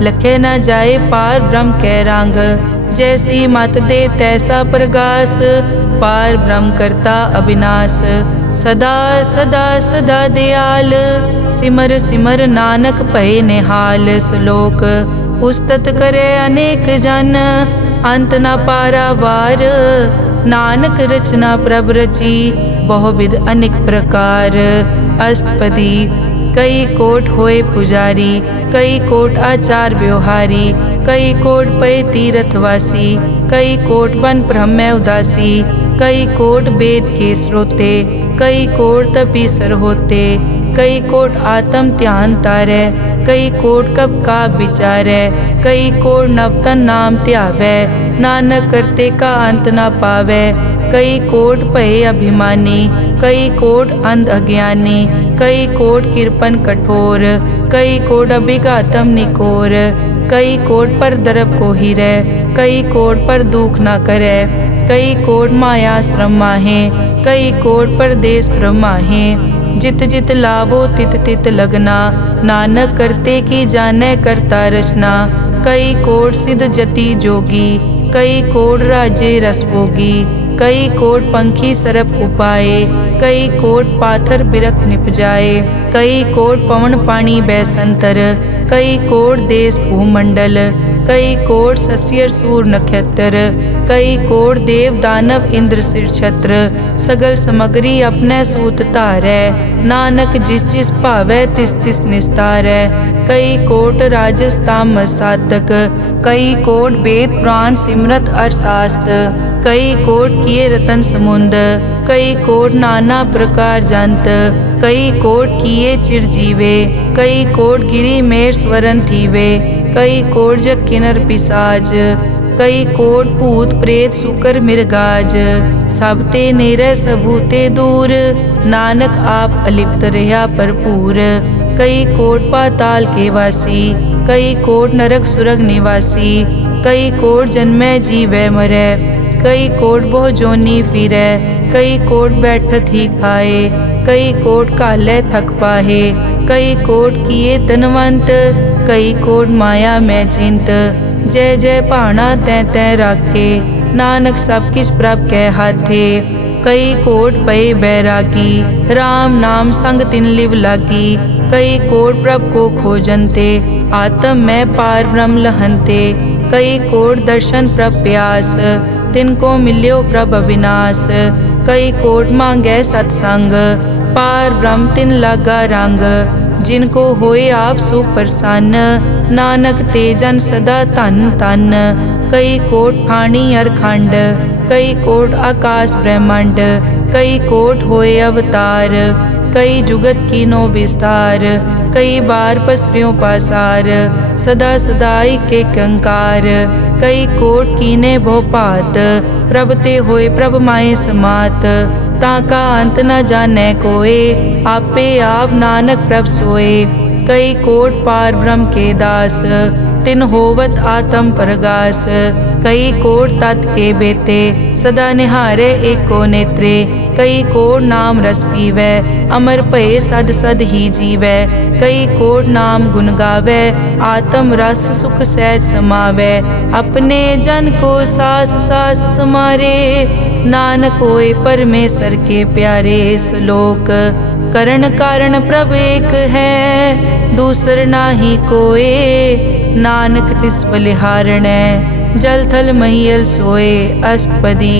लखे न जाए पार ब्रह्म कै रंग। जैसी मत दे तैसा प्रगास, पार ब्रह्म करता अविनाश। सदा सदा सदा दयाल, सिमर सिमर नानक भय निहाल। श्लोक उस्तत करे अनेक जन, अंत न पारावार। नानक रचना प्रभ रची, बहुविध अनेक प्रकार। अष्टपदी कई कोट होए पुजारी, कई कोट आचार व्यवहारी। कई कोट पय तीर्थवासी, कई कोट बन ब्रह्म उदासी। कई कोट वेद के श्रोते, कई कोट तपीसर होते। कई कोट आत्म ध्यान तारै, कई कोट कब का विचारै। कई कोट नवतन नाम ध्यावै, नानक करते का अंत न पावै। कई कोट भय अभिमानी, कई कोट अंध अज्ञानी। कई कोट कृपन कठोर, कई कोट अभिघातम निकोर। कई कोट पर दरब को हिरै, कई कोट पर दुख न करै। कई कोट माया श्रम माहे, कई कोट परदेश ब्रह्माहे। जित जित लावो तित तित लगना, नानक करते की जानै करता रचना। कई कोट सिद्ध जति जोगी, कई कोट राजे रस भोगी। कई कोट पंखी सरप उपाए, कई कोट पाथर बिरख निपजाए। कई कोट पवन पानी बैसंतर, कई कोट देश भूमंडल। कई कोट सस्यर सूर नक्षत्र, कई कोट देव दानव इंद्र सिर छत्र। सगल समग्री अपने सूत धारै, नानक जिस जिस भावै तिस तिस निस्तारै। कई कोट राजस तामस साधक, कई कोट वेद पुराण सिमरत अर्थशास्त्र। कई कोट किए रतन समुंद, कई कोट नाना प्रकार जंत। कई कोट किए चिरजीवे, कई कोट गिरी मेर स्वरन थीवे। कई कोट जग किन्नर पिसाज, कई कोट भूत प्रेत सुकर मिर्गाज। सब ते नेरै सबूते दूर, नानक आप अलिप्त रहा भरपूर। कई कोट पाताल के वासी, कई कोट नरक सुरग निवासी। कई कोट जन्मै जीवै मरै, कई कोट बहु जोनी फिरै। कई कोट बैठत ही खाए, कई कोट कालै थक पाहे। कई कोट किए तनवंत, कई कोट माया मैं चिंत। जय जय भाना तै तै राखे, नानक सब किछ प्रभ कै हाथे। कई कोट पए बैरागी, राम नाम संग तिन लिव लागी। कई कोट प्रभ को खोजनते, आत्म में पार ब्रह्म लहनते। कई कोट दर्शन प्रभ प्यास, तिनको मिल्यो प्रभ अविनाश। कई कोट मांगै सतसंग, पार ब्रह्म तिन लागा रंग। जिनको होए आप सुप्रसन्न, नानक ते जन सदा धन धन। कई कोट ठाणी अरखंड, कई कोट आकाश ब्रह्मांड। कई कोट होए अवतार, कई जुगत कीनो विस्तार। कई बार पसरियों पासार, सदा सदाई के कंकार। कई कोट कीने भोपात, प्रभ ते होए प्रभ माए समात। ताका अंत न जाने कोए, आपे आप नानक प्रभ सोए। कई कोट पार ब्रह्म के दास, तिन होवत आत्म परगास। कई कोट तत् के बेते, सदा निहारे एको नेत्रे। कई कोट नाम रस पीवै, अमर भये सद सद ही जीवै। कई कोट नाम गुण गावै, आत्म रस सुख सहज समावै। अपने जन को सास सास समारे, नानक होए परमेश्वर के प्यारे। श्लोक करण कारण प्रभ एक है, दूसर नाही कोए। नानक तिस बलिहारणै, जल थल महियल सोए। अष्टपदी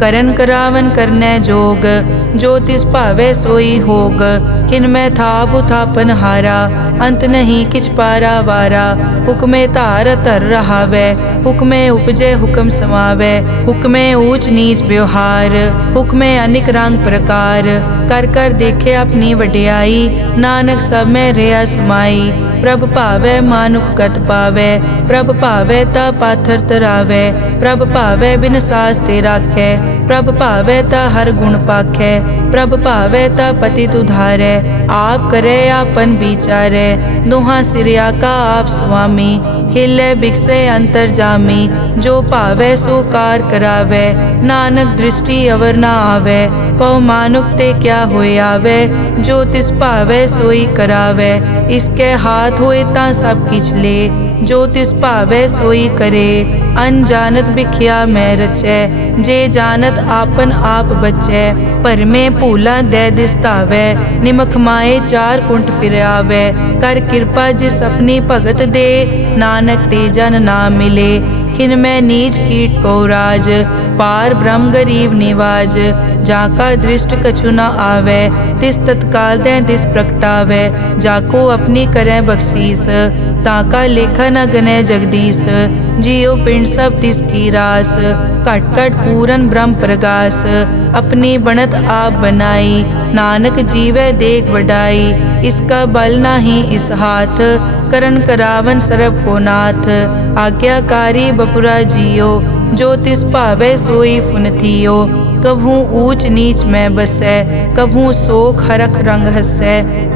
करन करावन करनै जोग, जो तिस भावै सोई होग। किन में था बुथापन हारा, अंत नहीं किछ पारा वारा। हुक्मे धार धर रहावै, हुक्मे उपजे हुक्म समावै। हुक्मे ऊंच नीच व्यवहार, हुक्मे अनिक रंग प्रकार। कर कर देखे अपनी वड्याई, नानक सब में रहा समाई। प्रभ भावै मानुख गत पावै, प्रभ भावै ता पाथर तरावै। प्रभ भावै बिन सास ते राखै, प्रभ भावै ता हर गुण पाखै। प्रभ भावै ता पतित उधारै, आप करे आपन विचारै। दोहां सिरिया का आप स्वामी, खिलै बिकसे अंतर जामी। जो भावै सो कार करावै, नानक दृष्टि अवर ना आवै। कहो मानुक ते क्या होए आवे, जो तिस भावै सोई करावै। इसके हाथ होए ता सब किछ ले, जो तिस भावै सोई करे। अनजानत बिख्या मैं रचै, जे जानत आपन आप बचै। पर में भूला दै दिसतावै, निमख माए चार कुंट फिर आवै। कर कृपा जिस अपनी भगत दे, नानक ते जन ना मिले। खिन में नीच कीट को राज, पार ब्रह्म गरीब निवाज। जाका दृष्ट कछु न आवे, तिस तत्काल दे तिस प्रगटावे। जाको अपनी करे बख्शीस, ताका लेखा न गने जगदीश। जियो पिंड सब तिस की रास, घट घट पूरन ब्रह्म प्रगास। अपनी बनत आप बनाई, नानक जीवै देख वडाई। इसका बल नाही इस हाथ, करन करावन सरब को नाथ। आज्ञाकारी बपुरा जियो, जो तिस भावै सोई फुन थियो। कभू ऊंच नीच में बसै, कभू शोक हरख रंग हसै।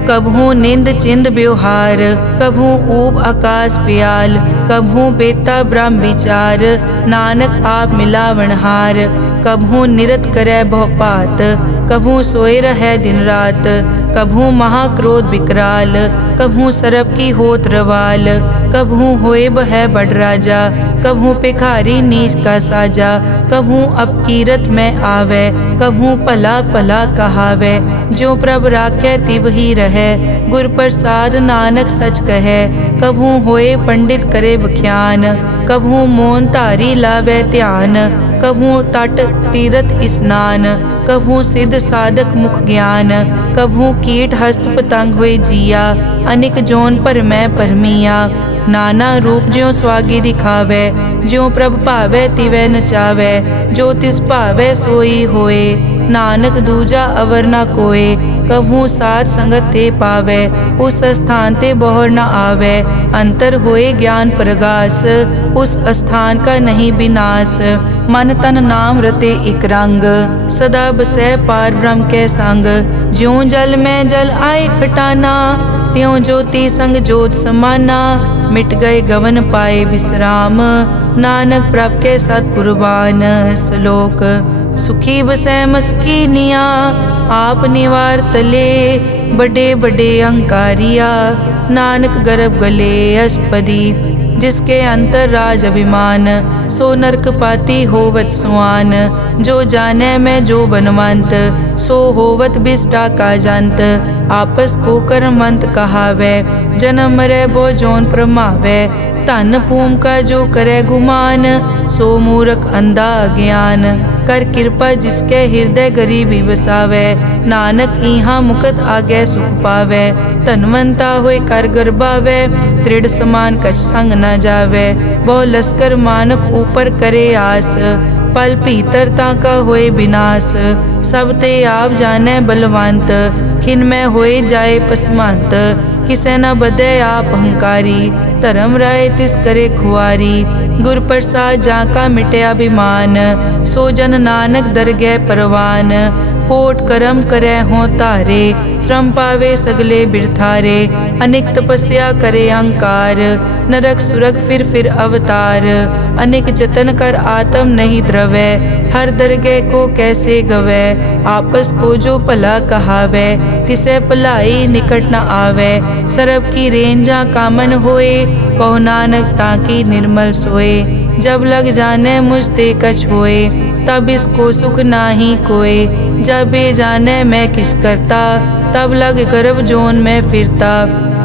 कभू निंद चिंद व्यवहार, कभू ऊब आकाश प्याल। कभू बेता ब्रह्म विचार, नानक आप मिलावनहार। कभू निरत करै बहुपात, कभू सोए रहै दिन रात। कभू महाक्रोध विकराल, कभू सरब की होत रवाल। कभू होए बह बड़ राजा, कभू भिखारी नीच का साजा। कभू अपकीरत में आवे, कभू भला भला कहावे। जो प्रभ राखै तिव ही रहै, गुर प्रसाद नानक सच कहै। कभू होए पंडित करे बख्यान, कभू मौन धारी लावे ध्यान। कभू तट तीरथ स्नान, कभू सिद्ध साधक मुख ज्ञान। कभू कीट हस्त पतंग होए जिया, अनिक जोन पर मैं परमिया। नाना रूप ज्यों स्वागी दिखावे, ज्यों प्रभ भावै तिवै नचावै। जो तिस भावै सोई होए, नानक दूजा अवर न कोए। कभू साथ संगत ते पावै, उस स्थान ते बोहर न आवे। अंतर होए ज्ञान प्रगास, उस स्थान का नहीं विनाश। मन तन नाम रते इक रंग, सदा बसै पार ब्रह्म के संग। ज्यों जल में जल आए खटाना, त्यों ज्योति संग जोत समाना। मिट गए गवन पाए विश्राम, नानक प्रभ के सतकुर्बान। श्लोक सुखी बसै मस्कीनिया आप निवार तले, बड़े बड़े अहंकारिया नानक गर्भ गले अष्टपदी। जिसके अंतर राज अभिमान, सो नरक पाती होवत सुआन। जो जाने मैं जो बनवंत, सो होवत बिष्टा का जंत। आपस को कर्मंत कहावै, जन्म मरै बो जोन प्रमावै। धन भूम का जो करे गुमान, सो मूर्ख अंधा अज्ञान। कर कृपा जिसके हृदय गरीबी बसावै, नानक इहाँ मुकत आगे सुख पावै। धनवंता होए कर गर्भावै, दृढ़ समान कछ संग न जावै। बहु लश्कर मानक ऊपर करे आस, पल भीतर ताका होए विनाश। सब ते आप जाने बलवंत, खिन में होए जाए पसमंत। किसे न बदे आप अहंकारी, धर्म राय तिस करे खुआरी। गुर प्रसाद जाका मिटे अभिमान, सो जन नानक दरगह परवान। कोट करम करे हों तारे, श्रम पावे सगले बिरथारे। अनेक तपस्या करे अहंकार, नरक सुरग फिर अवतार। अनेक जतन कर आत्म नहीं द्रवै, हर दरगह को कैसे गवै। आपस को जो भला कहावै, तिसे भलाई निकट न आवे। सरब की रेंजा कामन होए, कहो नानक ताकि निर्मल सोए। जब लग जाने मुझ ते कछ होए, तब इसको सुख नाही कोय। जब ये जाने मैं किस करता, तब लग गर्भ जोन में फिरता।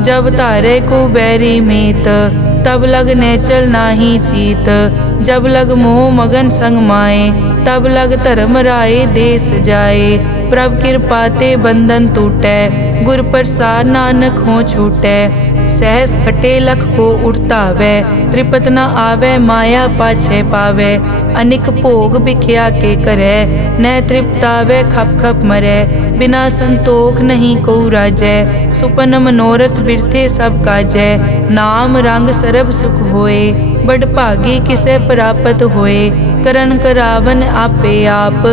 जब तारे को बैरी मीत, तब लग नेचल नाही चीत। जब लग मोह मगन संग माए, तब लग धर्म राय देश जाए। प्रभ कृपा ते बंधन टूटै, गुर प्रसाद नानक हो छूटै। सहस हटे लख को उठतावै, त्रिपत न आवे माया पाछे पावे। अनिक भोग बिख्या के करे, न तृप्तावे खप खप मरै। बिना संतोख नहीं को राजै, सुपन मनोरथ बिरथे सब काजै। नाम रंग सरब सुख होए, बड़ भागी किसे प्राप्त होए। करन करावन आपे आप,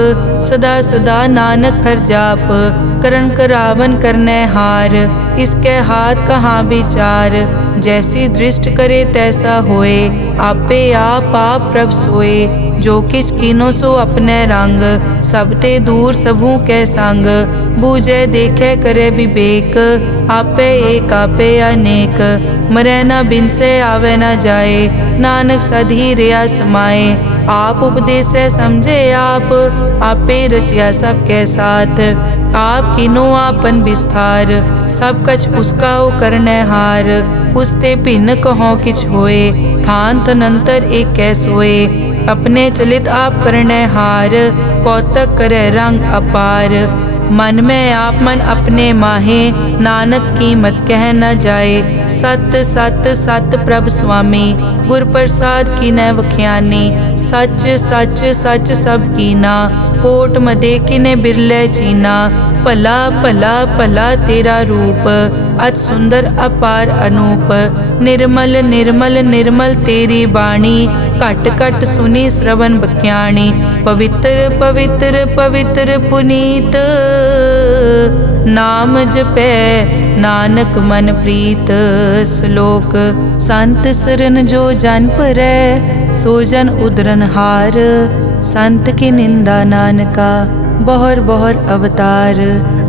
सदा सदा नानक हर जाप। करन करावन करने हार, इसके हाथ कहाँ विचार। जैसी दृष्ट करे तैसा होए, आपे आप प्रभ सोए। जो किछ कीनो सो अपने रंग, सब ते दूर सबू के संग। बूझे देखे करे विवेक, आपे एक आपे अनेक। मरै न बिन से आवे न जाए, नानक सधी रिया समाए। आप उपदेश समझे आप, आपे रचिया सबके साथ। आप किनो आपन विस्तार, सब कछ उसका ओ करने हार। उसते भिन्न कहो किछ होए, थान तनंतर एक कै सोए। अपने चलित आप करने हार, कौतक करे रंग अपार। मन में आप मन अपने माहे, नानक कीमत कह न जाए। सत सत सत प्रभ स्वामी, गुर प्रसाद की न वख्यानी। सच सच सच सब कीना, कोट मदे किने बिरले चीना। भला भला भला तेरा रूप, अत सुंदर अपार अनूप। निर्मल निर्मल निर्मल तेरी बाणी, घट घट सुनी श्रवण बख्याणी। पवित्र पवित्र पवित्र पुनीत, नाम जपै नानक मन प्रीत। श्लोक संत सरन जो जन परै, सो जन उदरन हार। संत की निंदा नानका, बहर बहर अवतार।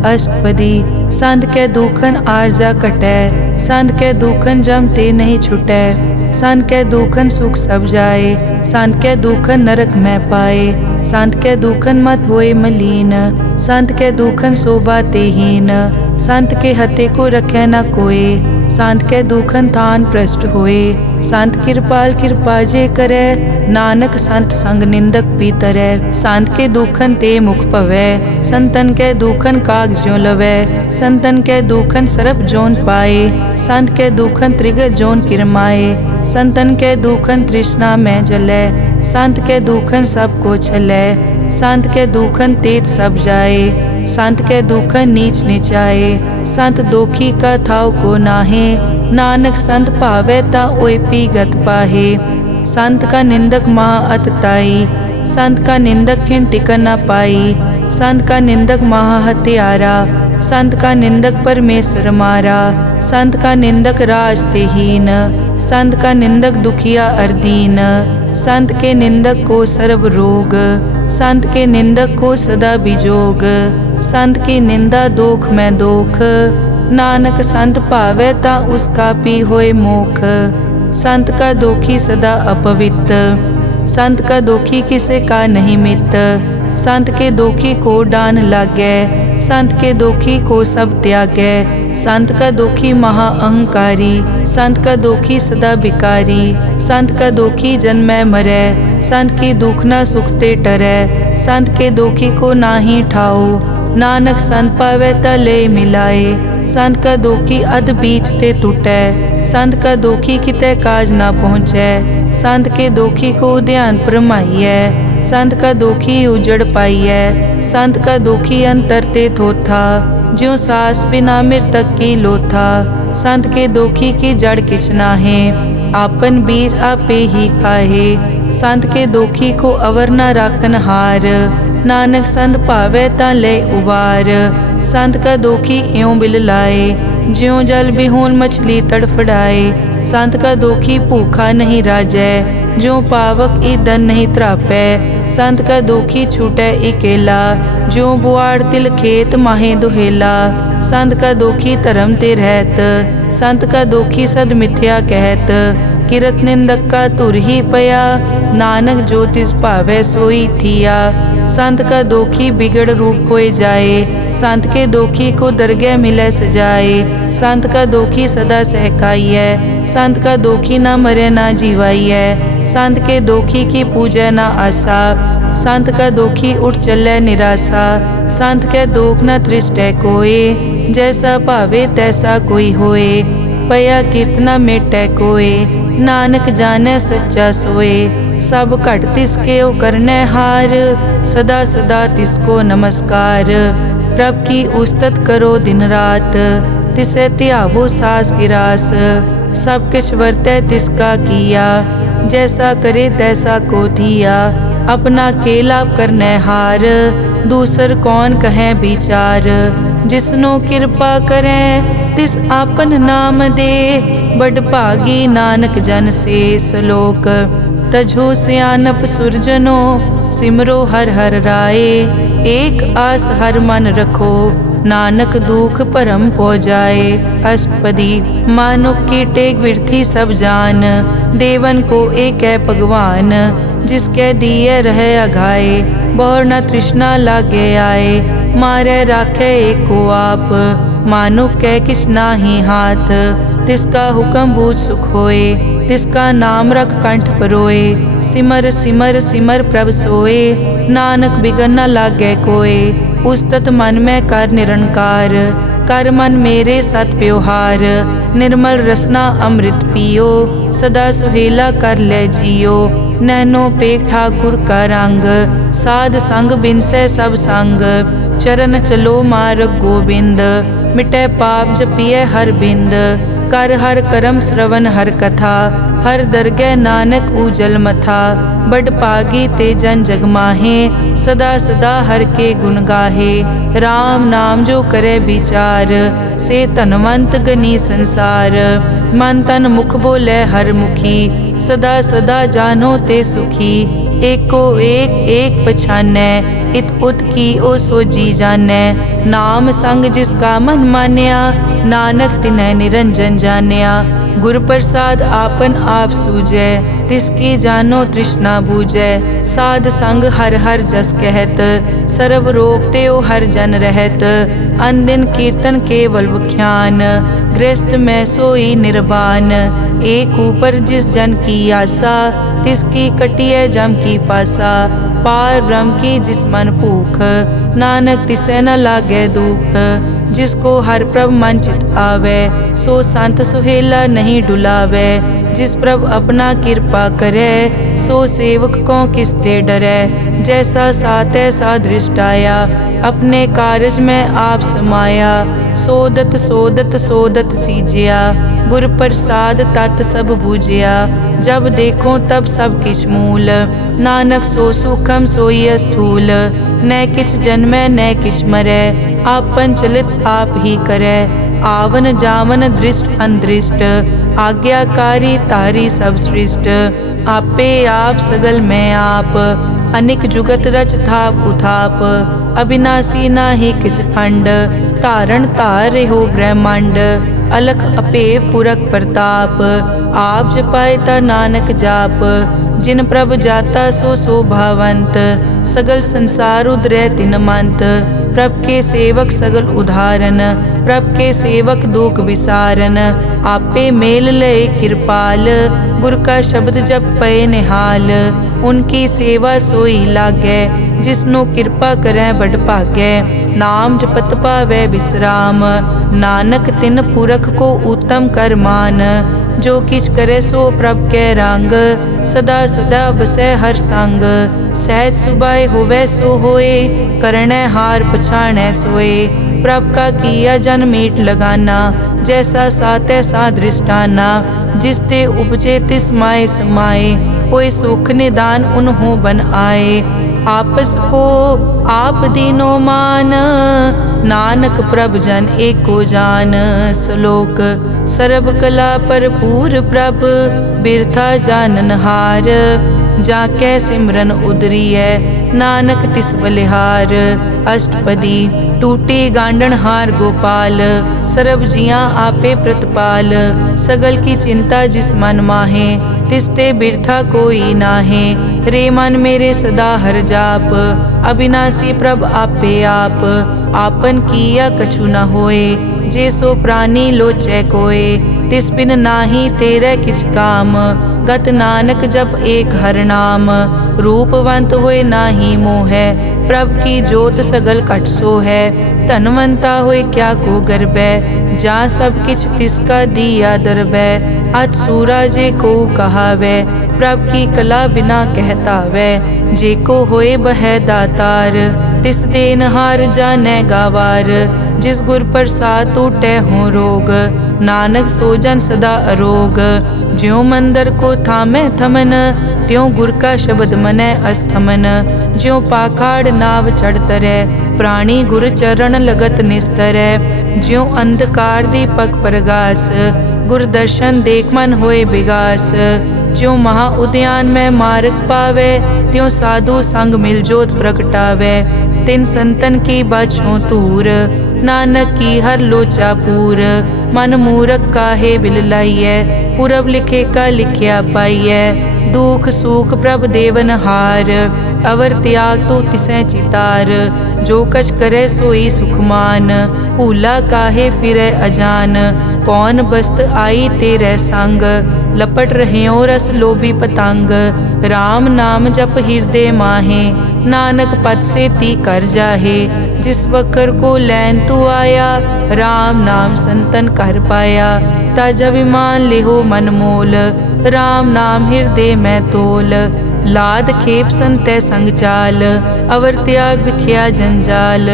अष्टपदी संत के दुखन आरजा कटै, संत के दुखन जम ते नहीं छुटै। संत के दुखन सुख सब जाए, संत के दुखन नरक में पाए। संत के दुखन मत होए मलीन, संत के दुखन शोभा तेहीन। संत के हते को रखे न कोय, संत के दुखन थान प्रष्ट होए। संत कृपाल कृपा जे करे, नानक संत संग निंदक भी तरै। संत के दुखन ते मुख पवै, संतन के दुखन काग ज्यों लवै। संतन के दुखन सरप जोन पाए, संत के दुखन त्रिगर जोन किरमाए। संतन के दुखन तृष्णा में जलै, संत के दुखन सब को छलै। संत के दुखन तेज सब जाए, संत के दुखन नीच नीचाए। संत दोखी का थाव को नाहे, नानक संत भावे ता ओय पी गत पाहे। संत का निंदक महा अतताई, संत का निंदक खिन टिकन न पाई। संत का निंदक महा हत्यारा, संत का निंदक परमेश्वर मारा। संत का निंदक राज तेहीन, संत का निंदक दुखिया अरदीन, संत के निंदक को सर्व रोग, संत के निंदक को सदा बिजोग, संत की निंदा दोख में दोख, नानक संत भावे ता उसका पी होए मोख। संत का दोखी सदा अपवित्र, संत का दोखी किसे का नहीं मित, संत के दोखी को डान लागे, संत के दोखी को सब त्यागे, संत का दोखी महा अहंकारी, संत का दोखी सदा बिकारी, संत का दोखी जन्मै मरै, संत की दुख न सुखते टरै, संत के दोखी को नाही ठाओ, नानक संत पावे ता ले मिलाए, संत का दोखी अध बीच ते टूटै, संत का दोखी किते काज ना पहुँचै, संत के दोखी को ध्यान परमाइयै, संत का दोखी उजड़ पाइयै, संत का दोखी अंतर ते थोथा, ज्यों सास बिना मृतक की लोथा, संत के दोखी की जड़ किछ नाहे, आपन बीज आपे ही खाहे, संत के दोखी को अवर न राखन हार, नानक संत भावे ता ले उबार, संत का दोखी इयों बिल लाए, ज्यों जल बिहोन मछली तड़फड़ाए, संत का दोखी भूखा नहीं राजै, ज्यों पावक ईदन नहीं त्रापै, संत का दोखी छूटै इकेला, ज्यों बुआड़ तिल खेत माहे दुहेला, संत का दोखी धर्म ते रहत, संत का दोखी सद मिथ्या कहत, किरत निंदक का तुर ही पया, नानक जो तिस भावै सोई थिया, संत का दोखी बिगड़ रूप होए जाए, संत के दोखी को दरगह मिले सजाए, संत का दोखी सदा सहकाइयै, संत का दोखी ना मरे ना जीवाइयै, संत के दोखी की पूजै ना आसा, संत का दोखी उठ चलै निराशा, संत के दोख न तृष्टै कोय, जैसा भावे तैसा कोई होए, पया कीर्तना मेटै कोय, नानक जाने सच्चा सोए, सब घट तिसके ओ करने हार, सदा सदा तिसको नमस्कार, प्रभ की उस्तत करो दिन रात, तिसे त्यावो सास गिरास, सब किछ वर्तै तिसका किया, जैसा करे तैसा को दिया, अपना केला करने हार, दूसर कौन कहे विचार, जिसनो कृपा करें तिस आपन नाम दे, बड़ भागी नानक जन से सलोक, तजो सियानप सुरजनो, सिमरो हर हर राय, एक आस हर मन रखो, नानक दुख परम पो जाए। अष्टपदी। मानुक की टेक बिरथी सब जान, देवन को एक है भगवान, जिसके दिए रहे अघाए, बहुर न तृष्णा लागे आए, मारे राखे एको आप, मानुक के किछ नाही हाथ, तिसका हुक्म बूझ सुख होए, तिसका नाम रख कंठ परोए, सिमर सिमर सिमर प्रभ सोए, नानक बिगन न लागे कोय, उस्तत मन में कर निरंकार, कर मन मेरे सत प्योहार, निर्मल रसना अमृत पियो, सदा सुहेला कर ले जियो, नैनो पेख ठाकुर का रंग, साध संग बिनसे सब संग, चरण चलो मार्ग गोविंद, मिटे पाप जपिए हर बिंद, कर हर करम श्रवण हर कथा, हर दरगह नानक उजल मथा, बड़ पागी ते जन जग माहे, सदा सदा हर के गुण गाहे, राम नाम जो करे विचार, से धनवंत गनी संसार, मन तन मुख बोले हर मुखी, सदा सदा जानो ते सुखी, एको एक एक पछानै, इत उत की ओ सो जी जानै, नाम संग जिसका मन मान्या, नानक तिनै निरंजन जान्या, गुर प्रसाद आपन आप सूझै, तिसकी जानो तृष्णा बूझै, साध संग हर हर जस कहत, सर्व रोग त्यो हर जन रहत, अनदिन कीर्तन केवल बख्यान, गृहस्थ में सोई निर्वाण, एक ऊपर जिस जन की आशा, तिसकी कटिए जम की फासा, पार ब्रह्म की जिस मन भूख, नानक तिसे न लागे दुख, जिसको हर प्रभ मन चित आवे, सो संत सुहेला नहीं डुलावे, जिस प्रभ अपना कृपा करे, सो सेवक को किसते डरे, जैसा सातै सा दृष्टाया, अपने कारज में आप समाया, सोदत सोदत सोदत सीजिया, गुर प्रसाद तत् सब बूझिया, जब देखो तब सब किछ मूल, नानक सो सुखम सोई स्थूल, न किछ जन्मै न किछ मरै, आपन चलित आप ही करै, आवन जावन दृष्ट अनदृष्ट, आज्ञाकारी तारी सब सृष्ट। आपे आप सगल मैं आप, अनिक जुगत रच थाप उथाप। अविनाशी नाहि किछ खंड, धारण धार रहो ब्रह्मांड। अलख अपेव पुरख प्रताप, आप जपाए ता नानक जाप। जिन प्रभ जाता सो शोभावंत, सगल संसार उदरै तिन मंत। प्रभ के सेवक सगल उदाहरण, प्रभ के सेवक दुख विसारन। आपे मेल लय कृपाल, गुर का शब्द जप पए निहाल। उनकी सेवा सोई लागै, जिसनो कृपा करै बड़ भागै। नाम जपत पावै विश्राम, नानक तिन पुरख को उत्तम कर मान। जो किछ करे सो प्रभ कै रंग, सदा सदा बसै हर संग। सहज सुभाए होवै सो होए, करणै हार पछाणै सोए। प्रभ का किया जन मीट लगाना, जैसा सा तैसा दृष्टाना। जिस ते उपजे तिस माए समाए, होए सुख निदान उन्हों बन आए। आपस को आप दीनो मान, नानक प्रभ जन एको जान। श्लोक सर्ब कला भरपूर प्रभ, बिरथा जानन हार। जाकै सिमरन उदरियै, नानक तिस बलिहार। अष्टपदी टूटी गांडन हार गोपाल, सर्ब जियां आपे प्रतिपाल। सगल की चिंता जिस मन माहे, तिसते बिरथा कोई नाहे। रे मन मेरे सदा हर जाप, अविनाशी प्रभ आपे आप। आपन किया कछु न होए, जे सो प्राणी लोचै कोय। तिस बिन नाही तेरे किछ काम, गत नानक जप एक हर नाम। रूपवंत होए नाही मोहै, प्रभ की जोत सगल कट सो है। धनवंता होए क्या को गर्बै, जा सब किछ तिसका दिया दरबै। अज सूरा जे को कहावै, प्रभ की कला बिना कहतावै। जे को होए बह दातार, तिस देनहार जानै गावार। जिस गुर प्रसाद टूटै हो रोग, नानक सो जन सदा अरोग। ज्यों मंदिर को थामै थमन, त्यों गुर का शब्द मनै अस्थमन। ज्यों पाखाड़ नाव चढ़ तरै, प्राणी गुर चरण लगत निस्तरै। ज्यों अंधकार दीपक प्रगास, गुर दर्शन देख मन होए विगास। ज्यों महा उद्यान में मार्ग पावे, त्यों साधु संग मिल जोत प्रगटावे। तिन संतन की बाछों तूर, नानक की हर लोचा पूर। मन मूरख काहे बिल लाइयै, पुरब लिखे का लिखिया पाइयै। दुख सुख प्रभ देवन हार, अवर त्याग तो तिसै चितार। जो कछ करे सोई सुखमान, भूला काहे फिरै अजान। कौन बस्त आई तेरे संग, लपट रह्यो रस लोभी पतंग। राम नाम जप हृदय माहे, नानक पद से ती कर जाहे। जिस वकर को लैन तू आया, राम नाम संतन कर पाया। ताजा विमान लेहो मन मोल, राम नाम हृदय में तोल। लाद खेप संतै संग चाल, अवर त्याग बिख्या जंजाल।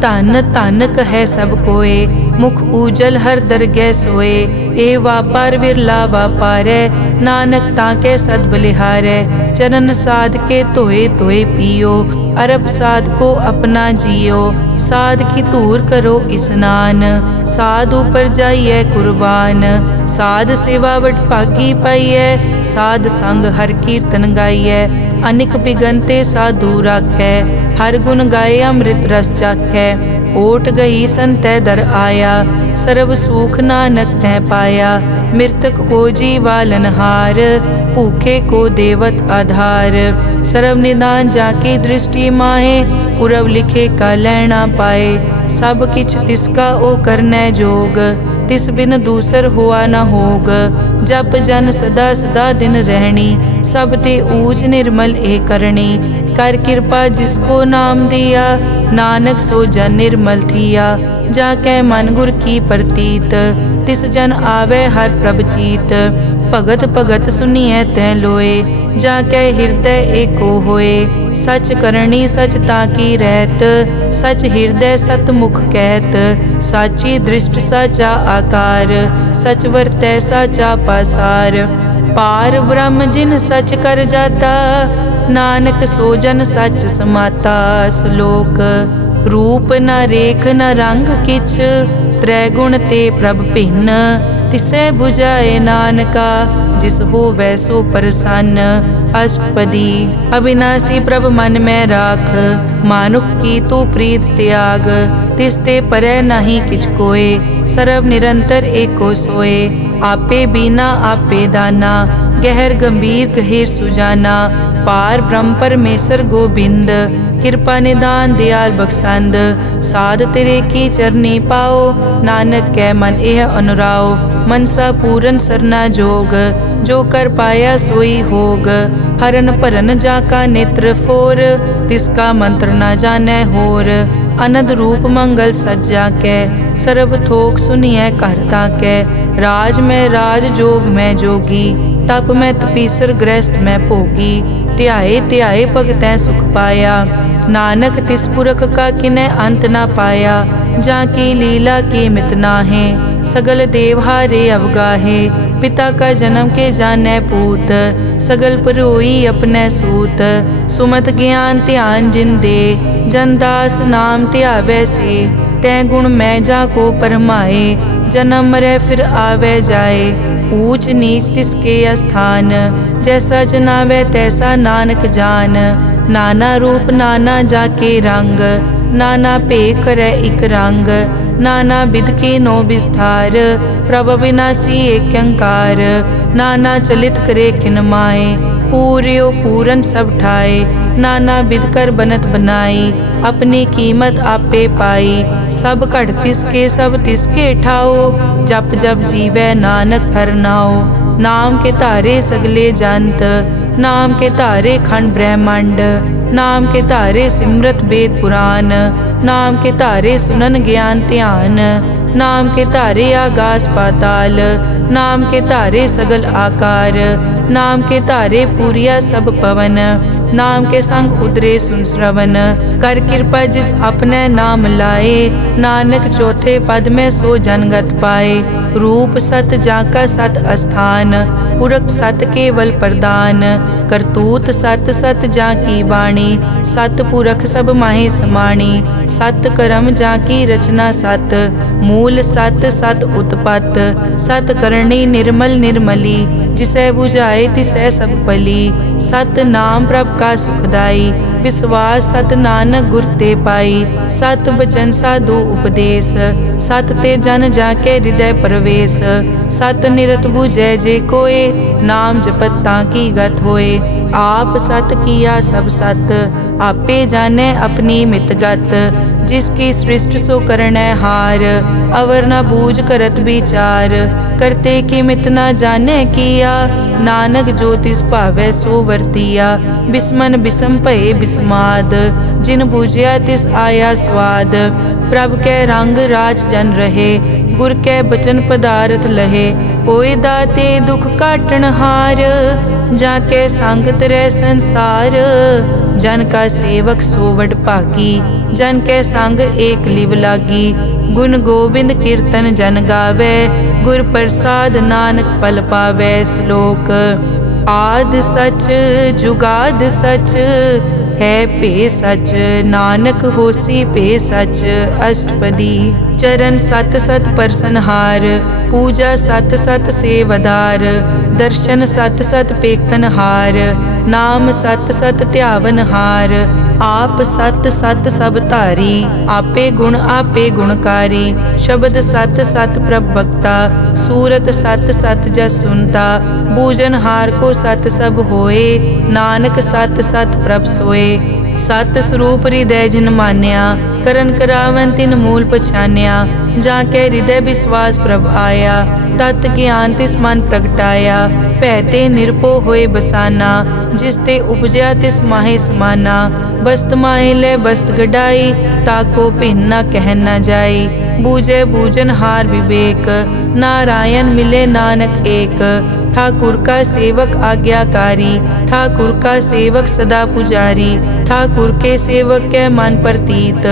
धन धन कहे सब कोय, मुख उजल हर दरगह सोए। ए वापार विरला वापारै, नानक ताके सद बलिहारै। चरण साध के धोए धोए पियो, अरब साध को अपना जियो। साध की धूर करो स्नान, साध ऊपर जाइए कुर्बान। साध सेवा वड भागी पाइयै, साध संग हर कीर्तन गाइयै। अनिक बिगनते साधु राखै, हर गुण गाए अमृत रस चाखै। ओट गई संतै दर आया, सर्व सुख नानक तै पाया। मृतक को जीवालन हार, भूखे को देवत आधार। सर्व निदान जाकी दृष्टि माहे, पुरब लिखे का लैना पाए। सब किछ तिसका ओ करनै जोग, तिस बिन दूसर हुआ न होग। जप जन सदा सदा दिन रहनी, सब ते ऊच निर्मल ए करनी। कर कृपा जिसको नाम दिया, नानक सो जन निर्मल थिया। जाकै मन गुर की प्रतीत, तिस जन आवे हर प्रभ चीत। भगत भगत सुनिए तै लोए, जाकै हृदय एको होए। सच करनी सच ताकी रहत, सच हृदय सत मुख कहत। साची दृष्ट साचा आकार, सच वरतै साचा पासार। पार ब्रह्म जिन सच कर जाता, नानक सो जन सच समाता। श्लोक रूप न रेख न रंग किछ, त्रैगुण ते प्रभ भिन्न, तिसै बुझाए नानका, जिस होवै सो प्रसन्न। अष्टपदी। अविनाशी प्रभ मन में राख, मानुख की तू प्रीत त्याग। तिसते परै नहीं किछ कोय, सर्व निरंतर एको सोए। आपे बीना आपे दाना, गहर गंभीर गहीर सुजाना। पार ब्रह्म परमेश्वर गोबिंद, कृपा निदान दयाल बख्शंद। साध तेरे की चरनी पाओ, नानक कै मन एह अनुराओ। मनसा पूरन सरना जोग, जो कर पाया सोई होग। हरन भरन जाका नेत्र फोर, तिसका मंत्र न जानै होर। अनद रूप मंगल सज्जा कै, सर्व थोक सुनिए कर ताकै। राज में राज जोग में जोगी, तप में तपीसर गृहस्थ में भोगी। ध्याए ध्याए भगतैं सुख पाया, नानक तिस पुरख का किनै अंत ना पाया। जाकी लीला की मित नाहे, सगल देवहारे अवगाहे। पिता का जन्म के जानै पूत, सगल परोई अपने सूत। सुमत ज्ञान ध्यान जिन दे, जनदास नाम ध्यावै से। तै गुण मैं जाको परमाए, जन्म मरै फिर आवे जाए। ऊंच नीच तिसके स्थान, जैसा जनावे तैसा नानक जान। नाना रूप नाना जाके रंग, नाना भेख करे इक रंग। नाना बिध के नो विस्तार, प्रभ अविनाशी एक अंकार। नाना चलित करे किन माए, पूर्यो पूरन सब ठाए। नाना बिध कर बनत बनाई, अपनी कीमत आपे पाई। सब घट तिसके सब तिसके ठाओ, जप जप जीवै नानक हर नाओ। नाम के तारे सगले जंत, नाम के तारे खंड ब्रह्मांड। नाम के तारे सिमरत वेद पुराण, नाम के तारे सुनन ज्ञान ध्यान। नाम के तारे आकाश पाताल, नाम के तारे सगल आकार। नाम के तारे पूरिया सब पवन, नाम के संग उदरे सुन श्रवण। कर कृपा जिस अपने नाम लाए, नानक चौथे पद में सो जनगत पाए। रूप सत जाका सत अस्थान, पुरख सत केवल प्रदान। करतूत सत सत जाकी वाणी, सत पुरख सब माहे समाणी। सत कर्म जाकी रचना सत, मूल सत सत उत्पत। सत करणी निर्मल निर्मली, जिसै बुझाए तिसै सब पली। सत नाम प्रभ का सुखदाई, विश्वास सत नानक गुर ते पाई। सत बचन साधु उपदेश, सत ते जन जाके हृदय प्रवेश। सत निरत बुझै जे कोय, नाम जपत ताकी गत होए। आप सत किया सब सत, आपे जाने अपनी मितगत। जिसकी सृष्टि सो करनै हार, अवर न बूझ करत विचार। करते कि मित न जाने किया, नानक जो तिस भावै सो वर्तिया। बिस्मन बिसम भये बिस्माद, जिन बूझिया तिस आया स्वाद। प्रभ कै रंग राज जन रहे, गुर कै बचन पदारथ लहे। होए दाते दुख काटन हार, जाके संग तरै संसार। जन का सेवक सो वड भागी, जन कै संग एक लिव लागी। गुण गोबिंद कीर्तन जन गावे, गुर प्रसाद नानक फल पावे। श्लोक। आद सच जुगाद सच, है पे सच। नानक होसी पे सच। अष्टपदी। चरण सत सत परसनहार, पूजा सत सत सेवदार। दर्शन सत सत पेखनहार, नाम सत सत ध्यावनहार। आप सत सत सब धारी, आपे आपे गुणकारी। शब्द सत सत प्रभ भक्ता, सूरत सत सत जस सुनता। बूझनहार को सत सब होए, नानक सत सत प्रभ सोए। सत स्वरूप हृदय जिन मान्या, करन करावन तिन मूल पछान्या। जाके हृदय विश्वास प्रभ आया, तत् ज्ञान तिस मन प्रगटाया। भैते निरपो होए बसाना, जिसते उपजया तिस माहे समाना। बस्त माहे ले बस्त गडाई, ताको भिन्न न कहन न जाई। बूझे बूझन हार विवेक, नारायण मिले नानक एक। ठाकुर का सेवक आज्ञाकारी, ठाकुर का सेवक सदा पुजारी, ठाकुर के सेवक के मन प्रतीत,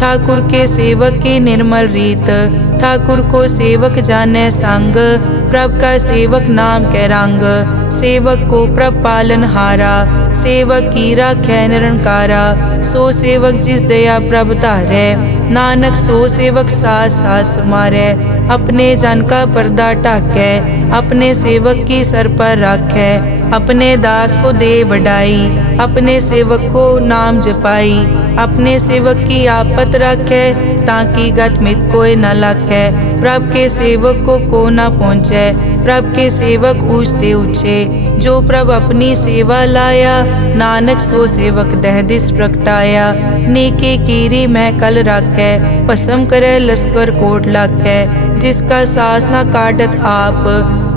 ठाकुर के सेवक की निर्मल रीत, ठाकुर को सेवक जाने संग, प्रभ का सेवक नाम के रंग, सेवक को प्रभ पालन हारा, सेवक की राखै निरंकारा, सो सेवक जिस दया प्रभ धारै, नानक सो सेवक सास सास समारै, अपने जन का पर्दा ढाकै, अपने सेवक की सर पर राखै, अपने दास को दे बढ़ाई, अपने सेवक को नाम जपाई, अपने सेवक की आपत राखै, ताकि गत मित कोई न लाखै, प्रभ के सेवक को न पहुँचै, प्रभ के सेवक ऊंचते ऊंचे, जो प्रभ अपनी सेवा लाया, नानक सो सेवक दह दिस प्रगटाया, नेके कीरी मैं कल राखै, भस्म करे लश्कर कोट लाखै, जिसका सास न काटत आप,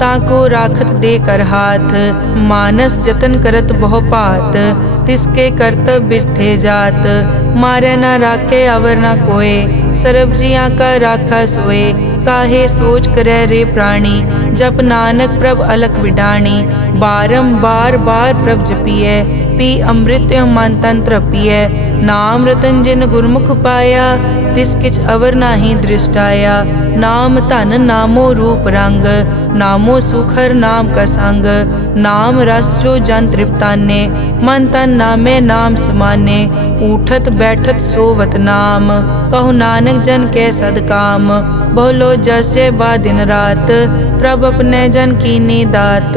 ताको राखत दे कर हाथ, मानस जतन करत बहु पात, तिसके करतब बिरथे जात, मारे न राखे अवर न कोय, सर्ब जियां का राखा सोए, काहे सोच करे रे प्राणी, जप नानक प्रभ अलख विडाणी, बारंबार बार प्रभ जपिए, पी अमृत मन तन तृपिए, नाम रतन जिन गुरमुख पाया, तिस किछ अवर नाही दृष्टाया, नाम धन नामो रूप रंग, नामो सुखर नाम का संग, नाम रस जो जन तृप्ताने, मन तन नामे नाम समाने, उठत बैठत सोवत नाम, कहु नानक जन के सदकाम, बहुलो जस जय बा दिन रात, प्रभ अपने जन की दात,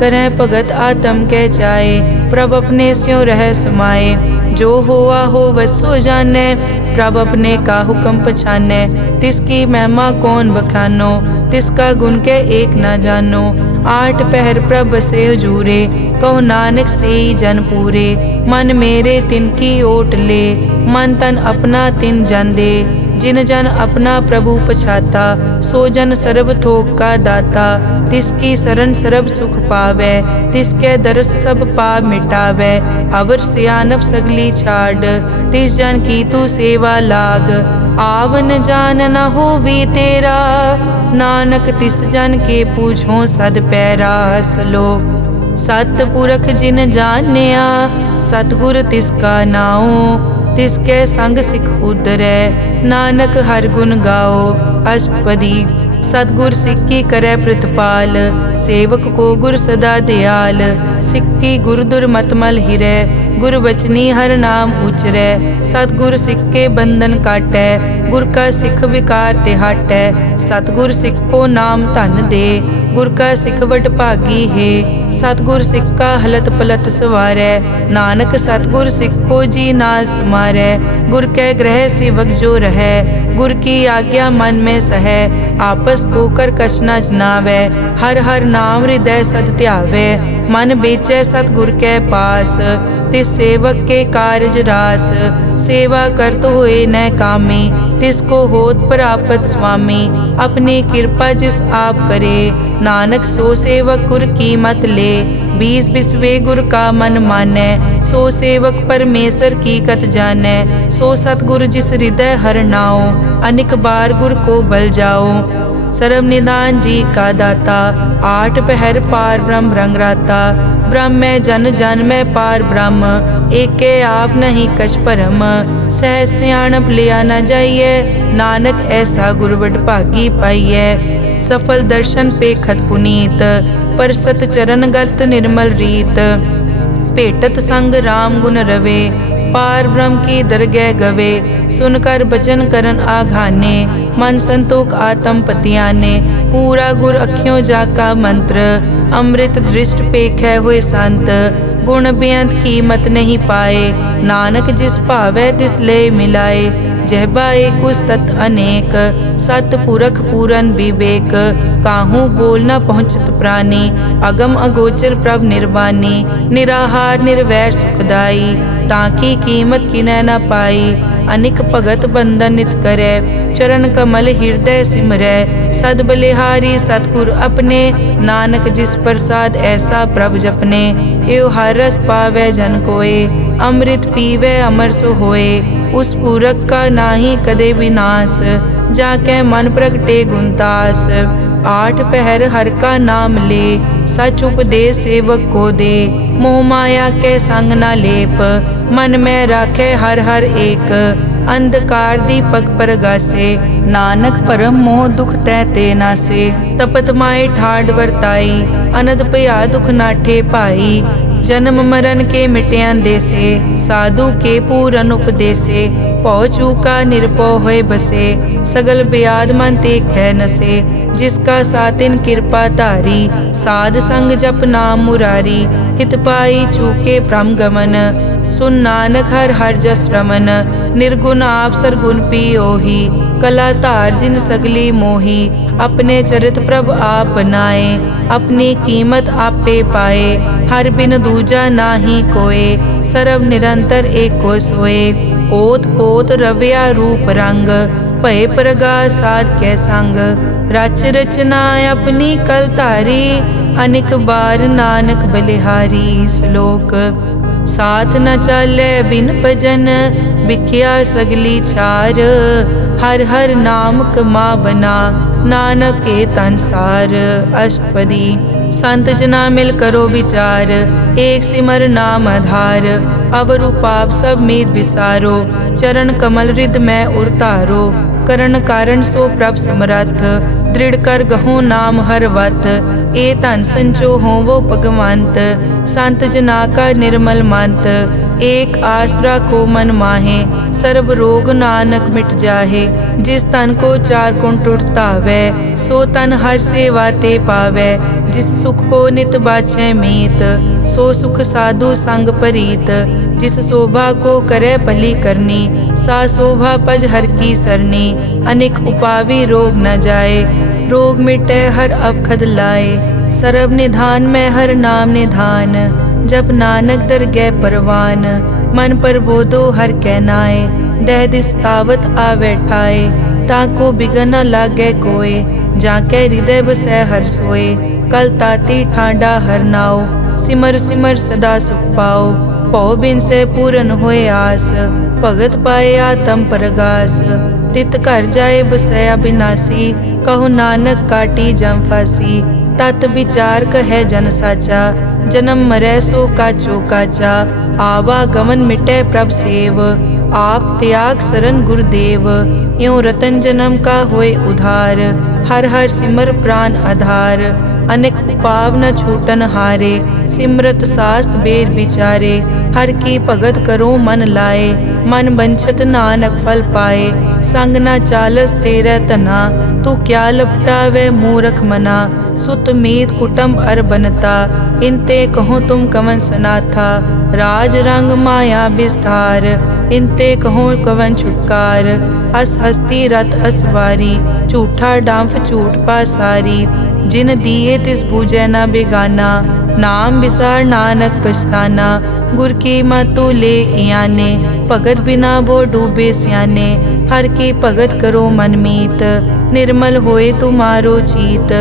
करें भगत आत्म के चाहे, प्रभ अपने स्यों रह समाये, जो होआ हो वसो जाने, प्रभ अपने का हुक्म पछाने, तिसकी महिमा कौन बखानो, तिसका गुण के एक न जानो, आठ पहर प्रभ से हजूरे, कहो नानक से ही जन पूरे, मन मेरे तिनकी ओट ले, मन तन अपना तिन जन दे, जिन जन अपना प्रभु पछाता, सो जन सर्व थोक का दाता, तिसकी शरण सर्व सुख पावे, तिसके दरस सब पाप मिटावे, अवर सियानप सगली छाड़, तिस जन की तू सेवा लाग, आवन जान न होवी तेरा, नानक तिस जन के पूछो सद पैरा सलो, सतपुरख जिन जानिया, सतगुर तिसका नाओ, तिसके संग सिख उतरै, नानक हर गुण गाओ, अष्टपदी सतगुर सिक्की करे प्रतिपाल, सेवक को गुर सदा दयाल, सिक्की गुर दुर्मतमल हिरै, गुर बचनी हर नाम उचरै, सतगुर सिक्के बंधन काटै, गुर का सिख विकार ते हटै, सतगुर सिख को नाम धन दे, गुर का सिख वड भागी है, सतगुर सिख का हलत पलत सवारै, नानक सतगुर सिख को जी नाल समारै, गुर के ग्रह सेवक जो रहै, गुर की आज्ञा मन में सहै, आपस को कर कछ न जनावै, हर हर नाम हृदय सद ध्यावै, मन बेचै सतगुर के पास, तिस सेवक के कारज रास, सेवा करत होए न कामी, तिसको होत प्रापत स्वामी, अपनी कृपा जिस आप करे, नानक सो सेवक गुर की मत ले, बीस बिसवे गुर का मन मानै, सो सेवक परमेश्वर की कत जानै, सो सतगुर जिस हृदय हर नाओ, अनेक बार गुर को बल जाओ, सर्व निदान जी का दाता, आठ पहर पार ब्रह्म रंग राता, ब्रह्म में जन जन में पार ब्रह्म, एके आप नहीं कछ परम, सह सियाणप लिया न जाइए, नानक ऐसा गुरवड भागी पाइए, सफल दर्शन पे खत पुनीत, परसत चरण गत निर्मल रीत, भेटत संग राम गुण रवे, पार ब्रह्म की दरगह गवे, सुनकर बचन करन आघाने, मन संतोख आत्म पतियाने, पूरा गुर अखियों जाका मंत्र, अमृत दृष्ट पेखै हुए संत, गुण बेअंत कीमत नहीं पाए, नानक जिस भावै तिस ले मिलाए, जहबा एक उस तत् अनेक, सतपुरख पूरन विवेक, काहू बोल न पहुँचत प्राणी, अगम अगोचर प्रभ निर्वाणी, निराहार निर्वैर सुखदाई, ताकि कीमत किनै न पाई, अनिक भगत बंदन नित करै, चरण कमल हृदय सिमरै, सद बलिहारी सतगुर अपने, नानक जिस प्रसाद ऐसा प्रभ जपने, एव हर रस पावै जन कोय, अमृत पीवै अमर सो होए, उस पूरक का नाही कदे विनाश, जाके मन प्रगटे गुणतास, आठ पहर हर का नाम ले, सच उपदेश सेवक को दे। मोह माया के संग न लेप, मन में राखे हर हर एक। अंधकार दीपक परगासे, नानक परम मोह दुख तैते नासे। तपत माए ठाड वर्ताई, अनद पया दुख नाठे पाई। जन्म मरण के मिट्यां देसे, साधु के पूरन उपदेसे। पौ चूका निरपौ होए बसे, सगल ब्याद मन ते कै नसे। जिसका सातिन कृपा धारी, साध संग जप नाम मुरारी। हित पाई चूके भ्रम गमन, सुन नानक हर हर जस रमन। निर्गुण आप सरगुण पियोही, कला धार जिन सगली मोही। अपने चरित प्रभ आप बनाए, अपनी कीमत आपे पाए। हर बिन दूजा नाही कोय, सर्व निरंतर एको सोए। ओत पोत रव्या रूप रंग, भय प्रगास साध के संग। रच रचना अपनी कल धारी, अनेक बार नानक बलिहारी। श्लोक साथ न चाले बिन भजन, बिख्या सगली छार। हर हर नाम कमावना, नानक के तनसार। अष्टपदी संत जना मिल करो विचार, एक सिमर नाम आधार। अवरु पाप सब मीत विसारो, चरण कमल हृद में उरतारो। करण कारण सो प्रभ समरथ, दृढ़ कर गहो नाम हर वत। ए धन संचो हो वो भगवंत, संत जना का निर्मल मंत। एक आस राखो मन माहे, सर्व रोग नानक मिट जाहे। जिस तन को चार गुण टूटता वै, सो तन हर सेवा ते पावै। जिस सुख को नित बाछै मीत, सो सुख साधु संग परीत। जिस शोभा को करे भली करनी, सा शोभा पज हर की सरनी। अनेक उपावी रोग न जाए, रोग मिटे हर अवखद लाए। सर्व निधान में हर नाम निधान, जब नानक दरगह परवान। मन पर बोधो हर कै नाए, दह दिस तावत आवे ठाए। ताको बिगन न लागे कोय, जाके हृदय बसै हर सोए। कल ताती ठांडा हर नाओ, सिमर सिमर सदा सुख पाओ। पौ बिन से पूरन होए आस, भगत पाए आत्म परगास। तित घर जाए बसै अविनाशी, कहो नानक काटी जम फासी। तत विचार कहे जन साचा, जन्म मरै सो काचो काचा। आवागमन मिटै प्रभ सेव, आप त्याग शरण गुरुदेव। यों रतन जन्म का होए उधार, हर हर सिमर प्राण आधार। अनेक पाव न छूटन हारे, सिमरत शास्त्र वेद विचारे। हर की भगत करो मन लाए, मन बंछत नानक फल पाए। संग न चालस तेरा तना, तू क्या लपटावे मूरख मना। सुत मीत कुटुंब अर बनता, इनते कहो तुम कवन सनाथा। राज रंग माया विस्तार, इनते कहो कवन छुटकार। अस हस्ती रथ असवारी, झूठा डांफ झूठ पासारी। जिन दिए तिस बूझे न बेगाना, नाम विसार नानक पछताना। गुर की मतु ले याने, भगत बिना वो डूबे स्याने। हर की भगत करो मन मीत, निर्मल होए तुम्हारो चीत।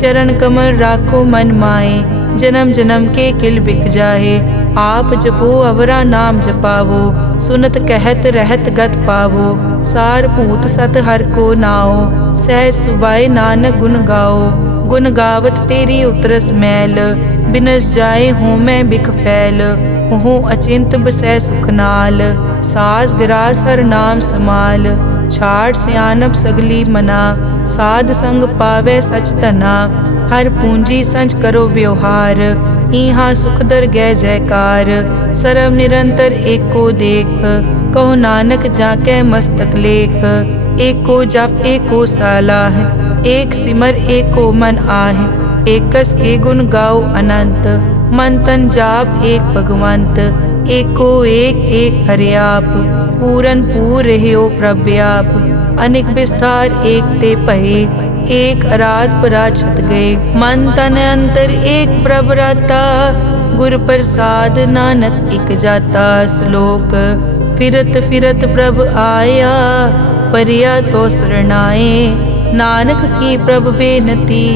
चरण कमल राखो मन माए, जन्म जन्म के किल बिक जाहे। आप जपो अवरा नाम जपावो, सुनत कहत रहत गत पावो। सार भूत सत हर को नाओ, सहज सुबाए नानक गुण गाओ। गुण गावत तेरी उतरस मैल, बिनस जाए हूँ मैं बिख फैल। हूँ अचिंत बसै सुख नाल, सास गिरास हर नाम समाल। छाड़ सियानप सगली मना, साध संग पावे सच तना। हर पूंजी संच करो व्यवहार, इहाँ सुख दर गै जयकार। सर्व निरंतर एको देख, कहो नानक जाके मस्तक लेख। एको जप एको सालाह, एक सिमर एको मन आह। एकस के गुण गाओ अनंत, मन तन जाप एक भगवंत। एको एक एक हरियाप, पूरन पूर रहियो प्रव्याप। अनेक विस्तार एक ते पहे, एक अराध पराछत गए। मन तन अंतर एक प्रभ राता, गुर प्रसाद नानक इक जाता। श्लोक फिरत फिरत प्रभ आया, परिया तो शरणाए। नानक की प्रभ बेनती,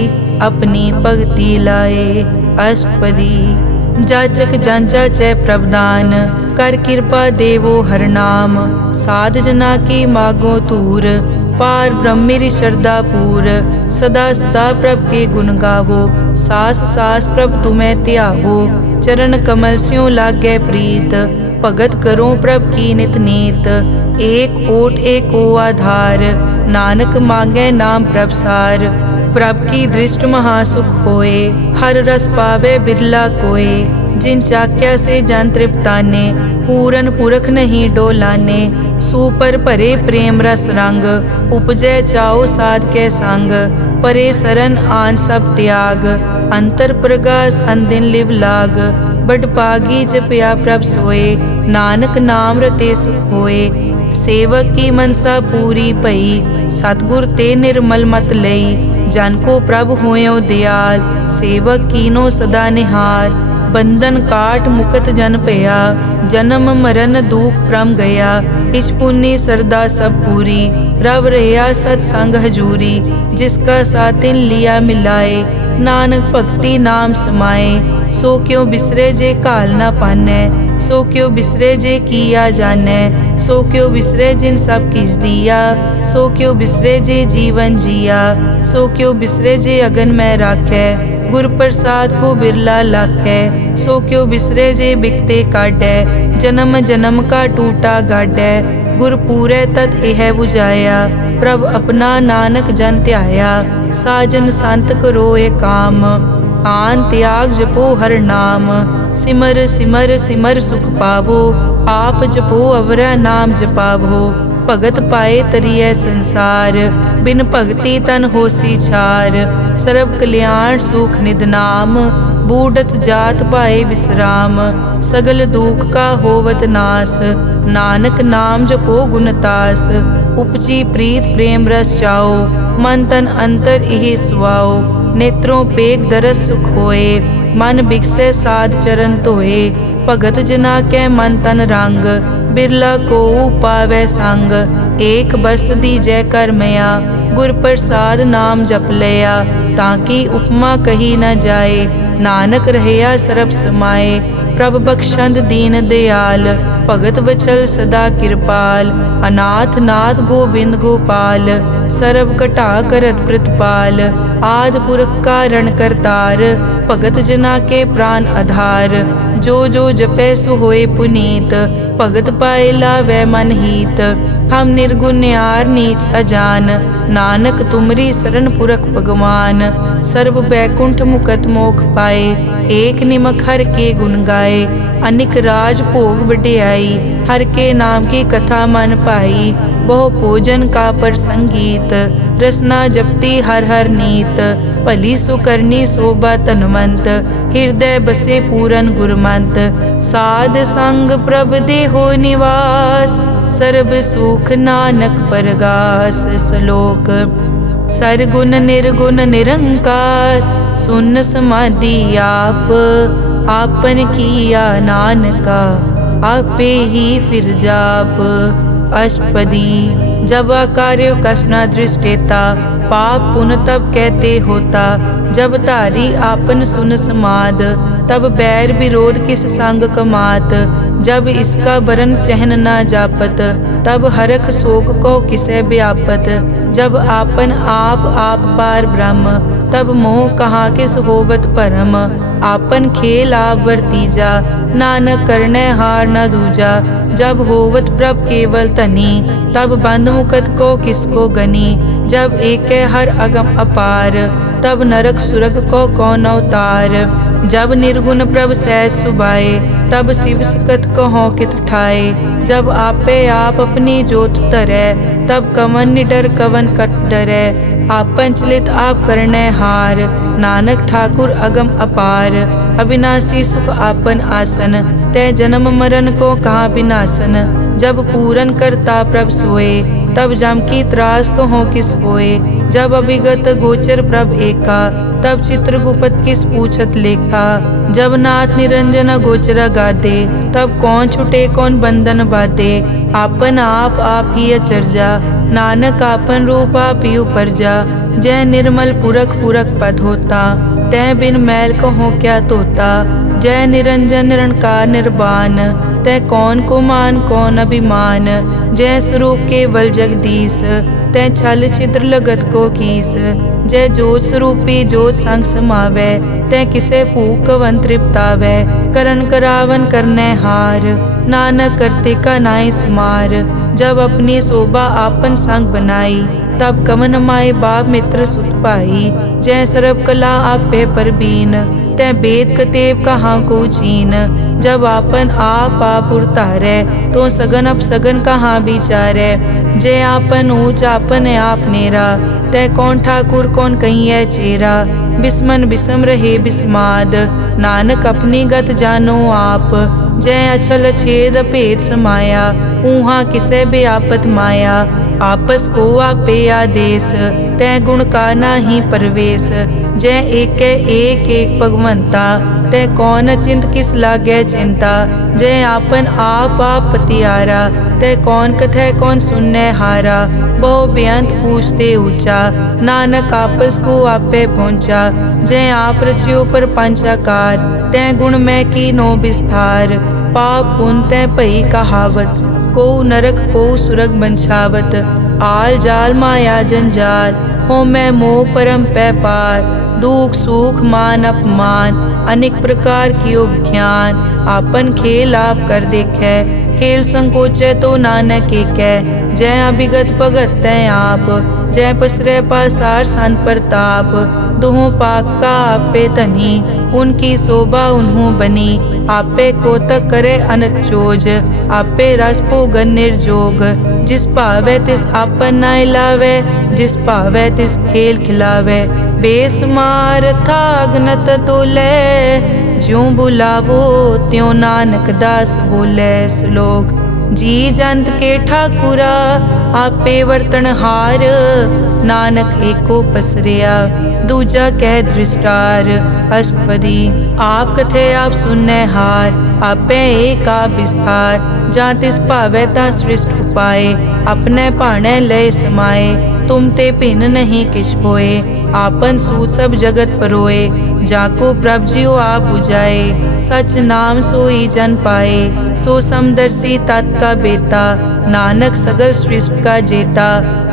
अपनी भगति लाए। अष्टपदी जाचक जांचा चै प्रभदान, कर कृपा देवो हर नाम। साध जना की मागो तूर, पार ब्रह्म मेरी श्रद्धा पूर। सदा सदा प्रभ के गुण गावो, सास सास प्रभ तुम्हें त्यावो। चरण कमल स्यों लागे प्रीत, भगत करो प्रभ की नित नीत। एक ओट एक ओ आधार, नानक मांगे नाम प्रभ सार। प्रभ की दृष्ट महासुख होए, हर रस पावे बिरला कोय। जिन चाक्या से जन तृप्ताने, पूरन पुरख नहीं डोलाने। सुपर भरे प्रेम रस रंग, उपजै चाओ साध के संग। परे सरन आन सब त्याग, अंतर प्रगास अनदिन लिव लाग। बड़ पागी जपया प्रभ सोए, नानक नाम रते सुख होए। सेवक की मनसा पूरी भई, सतगुर ते निर्मल मत लई। जन को प्रभ होयो दयाल, सेवक कीनो सदा निहार। बंधन काट मुकत जन पया, जन्म मरण दुख प्रम गया। इच पुन्नी सरदा सब पूरी, रव रहा सत्संग हजूरी। जिसका सातिन लिया मिलाए, नानक भक्ति नाम समाए। सो क्यों बिसरे जे काल ना पानै, सो क्यों बिसरे जे किया जानै। सो क्यों बिसरे जिन सब किस दिया, सो क्यों बिसरे जे जीवन जिया। सो क्यों बिसरे जे अगन में राखै, गुर प्रसाद को बिरला लाखै। सो क्यों बिसरे जे बिकते काटै, जन्म जन्म का टूटा गाडै। गुर पूरे तत् एह बुझाया, प्रभ अपना नानक जन ध्याया। साजन संत करो ए काम, आन त्याग जपो हर नाम। सिमर सिमर सिमर सुख पावो, आप जपो अवरा नाम जपावो। भगत पाए तरिए संसार, बिन भगति तन होसी छार। सर्व कल्याण सुख निध नाम, बूढ़त जात पाए विश्राम। सगल दुख का होवत नास, नानक नाम जपो गुणतास। उपजी प्रीत प्रेम रस चाओ, मन तन अंतर इहि सुआओ। नेत्रों पेग दरस सुख होए, मन बिकसे साध चरण धोए। भगत जना कै मन तन रंग, बिरला को पावै संग। एक बस्त दीजै कर मया, गुर प्रसाद नाम जप लिया। ताकि उपमा कही न जाए, नानक रहया सरब समाए। प्रभ बख्शंद दीन दयाल, भगत वचल सदा कृपाल। अनाथ नाथ गोबिंद गोपाल, सरब कटा करत प्रतिपाल। आद पुरख कारण करतार, भगत जना के प्राण आधार। जो जो जपै सो होए पुनीत, भगत पाए लावै मन हीत। हम निर्गुण न्यार नीच अजान, नानक तुमरी शरण पुरख भगवान। सर्व बैकुंठ मुकत मोख पाए, एक निमक हर के गुण गाए। अनिक राज भोग वड्याई, हर के नाम की कथा मन पाई। बहु भोजन का पर संगीत, रसना जपती हर हर नीत। भली सुकरनी शोभा तनवंत, हृदय बसे पूरन गुरमंत। साध संग प्रभ देहो निवास, सर्ब सुख नानक परगास। श्लोक सरगुण निर्गुण निरंकार, सुन समाधि आप। आपन किया नानका, आपे ही फिर जाप। अष्टपदी जब कार्यो कष्ट न दृष्टेता, पाप पुण्य तब कहते होता। जब धारी आपन सुन समाद, तब बैर विरोध किस संग कमात। जब इसका बरन चहन न जापत, तब हरख शोक को किसे व्यापत। जब आपन आप पार ब्रह्म, तब मोह कहाँ किस होवत परम। आपन खेल आप वर्तीजा, नानक करने हार न दूजा। जब होवत प्रभ केवल तनी, तब बंद मुकत को किसको गनी। जब एक हर अगम अपार, तब नरक सुरग को कौन अवतार। जब निर्गुण प्रभ सहज सुभाए, तब शिव सकत कहो कित ठाए। जब आपे आप अपनी जोत धरै, तब कवन निडर कवन कट डरै। आपन चलित आप करने हार, नानक ठाकुर अगम अपार। अविनाशी सुख आपन आसन, तै जन्म मरण को कहाँ विनाशन। जब पूरन करता प्रभ सोए, तब जम की त्रास कहो किस होए। जब अभिगत गोचर प्रभ एका, तब चित्रगुप्त किस पूछत लेखा। जब नाथ निरंजन गोचर गादे, तब कौन छुटे कौन बंधन बाधे। आपन आप ही अचरजा, नानक आपन रूप आप ही उपरजा। जय निर्मल पुरख पुरख पद होता, तै बिन मैल कहो क्या तोता। जय निरंजन निरंकार निर्वाण, तै कौन को मान कौन अभिमान। जय स्वरूप केवल जगदीश, तै छल छिद्र लगत को कीस। जय जोत स्वरूपी जोत संग समावै, तै किसे भूख कवन तृप्तावै। करन करावन करनै हार, नानक करते का नाय सुमार। जब अपनी शोभा आपन संग बनाई, तब कवन माए बाप मित्र सुत पाई। जय सर्व कला आपे परबीन, तै वेद कतेव कहाँ को चीन। जब आपन आप उरतारै, तो सगन अपसगन कहाँ विचारै। जय आपन ऊंच आपन आप नेरा, तै कौन ठाकुर कौन कहिए चेरा। बिस्मन बिसम रहे बिस्माद, नानक अपनी गत जानो आप। जय अछल छेद भेद समाया, ऊहा किसे बेआपत माया। आपस को आपे आदेश, तै गुण का नाही परवेश। जय एक भगवंता, तै कौन चिंत किस लागे चिंता। जय आपन आप पतियारा, तै कौन कथै कौन सुनने हारा। बहु बेअंत पूछते ऊंचा, नानक आपस को आपे पहुँचा। जय आप रचियो पर पंचाकार, तै गुण में कीनो विस्तार। पाप पुन तै भई कहावत, को नरक को सुरग बंछावत। आल जाल माया जंजाल, हो मैं मोह परम पै पार। दुख सुख मान अपमान, अनेक प्रकार कियो विख्यान। आपन खेल आप कर देखे, खेल संकोचे तो नानक एकै। जय अभिगत भगत तै आप, जय पसरै पासार सन प्रताप। दुहों पाक का आपे तनी, उनकी शोभा उन्हों बनी। आपे कोतक करे अनत चोज, आपे रस भोगन निर्जोग। जिस भावै तिस आपन नाय लावै, जिस भावै तिस खेल खिलावै। बेसमार था अगनत तोलै, ज्यों बुलावो त्यों नानक दास बोले। श्लोक। जी जंत के ठाकुरा, आपे वर्तन हार। नानक एको पसरिया, दूजा कह दृष्टार। अष्टपदी। आप कथे आप सुनने हार, आपे एक आप विस्तार। जा तिस भावै ता सृष्ट उपाय, अपने भाणे लय समाए। तुम ते भिन्न नहीं किछ होए, आपन सूत सब जगत परोए। जाको प्रभ जियो आप बुझाए, सच नाम सोई जन पाए। सो समदर्शी तत् का बेता, नानक सगल सृष्टि का जेता।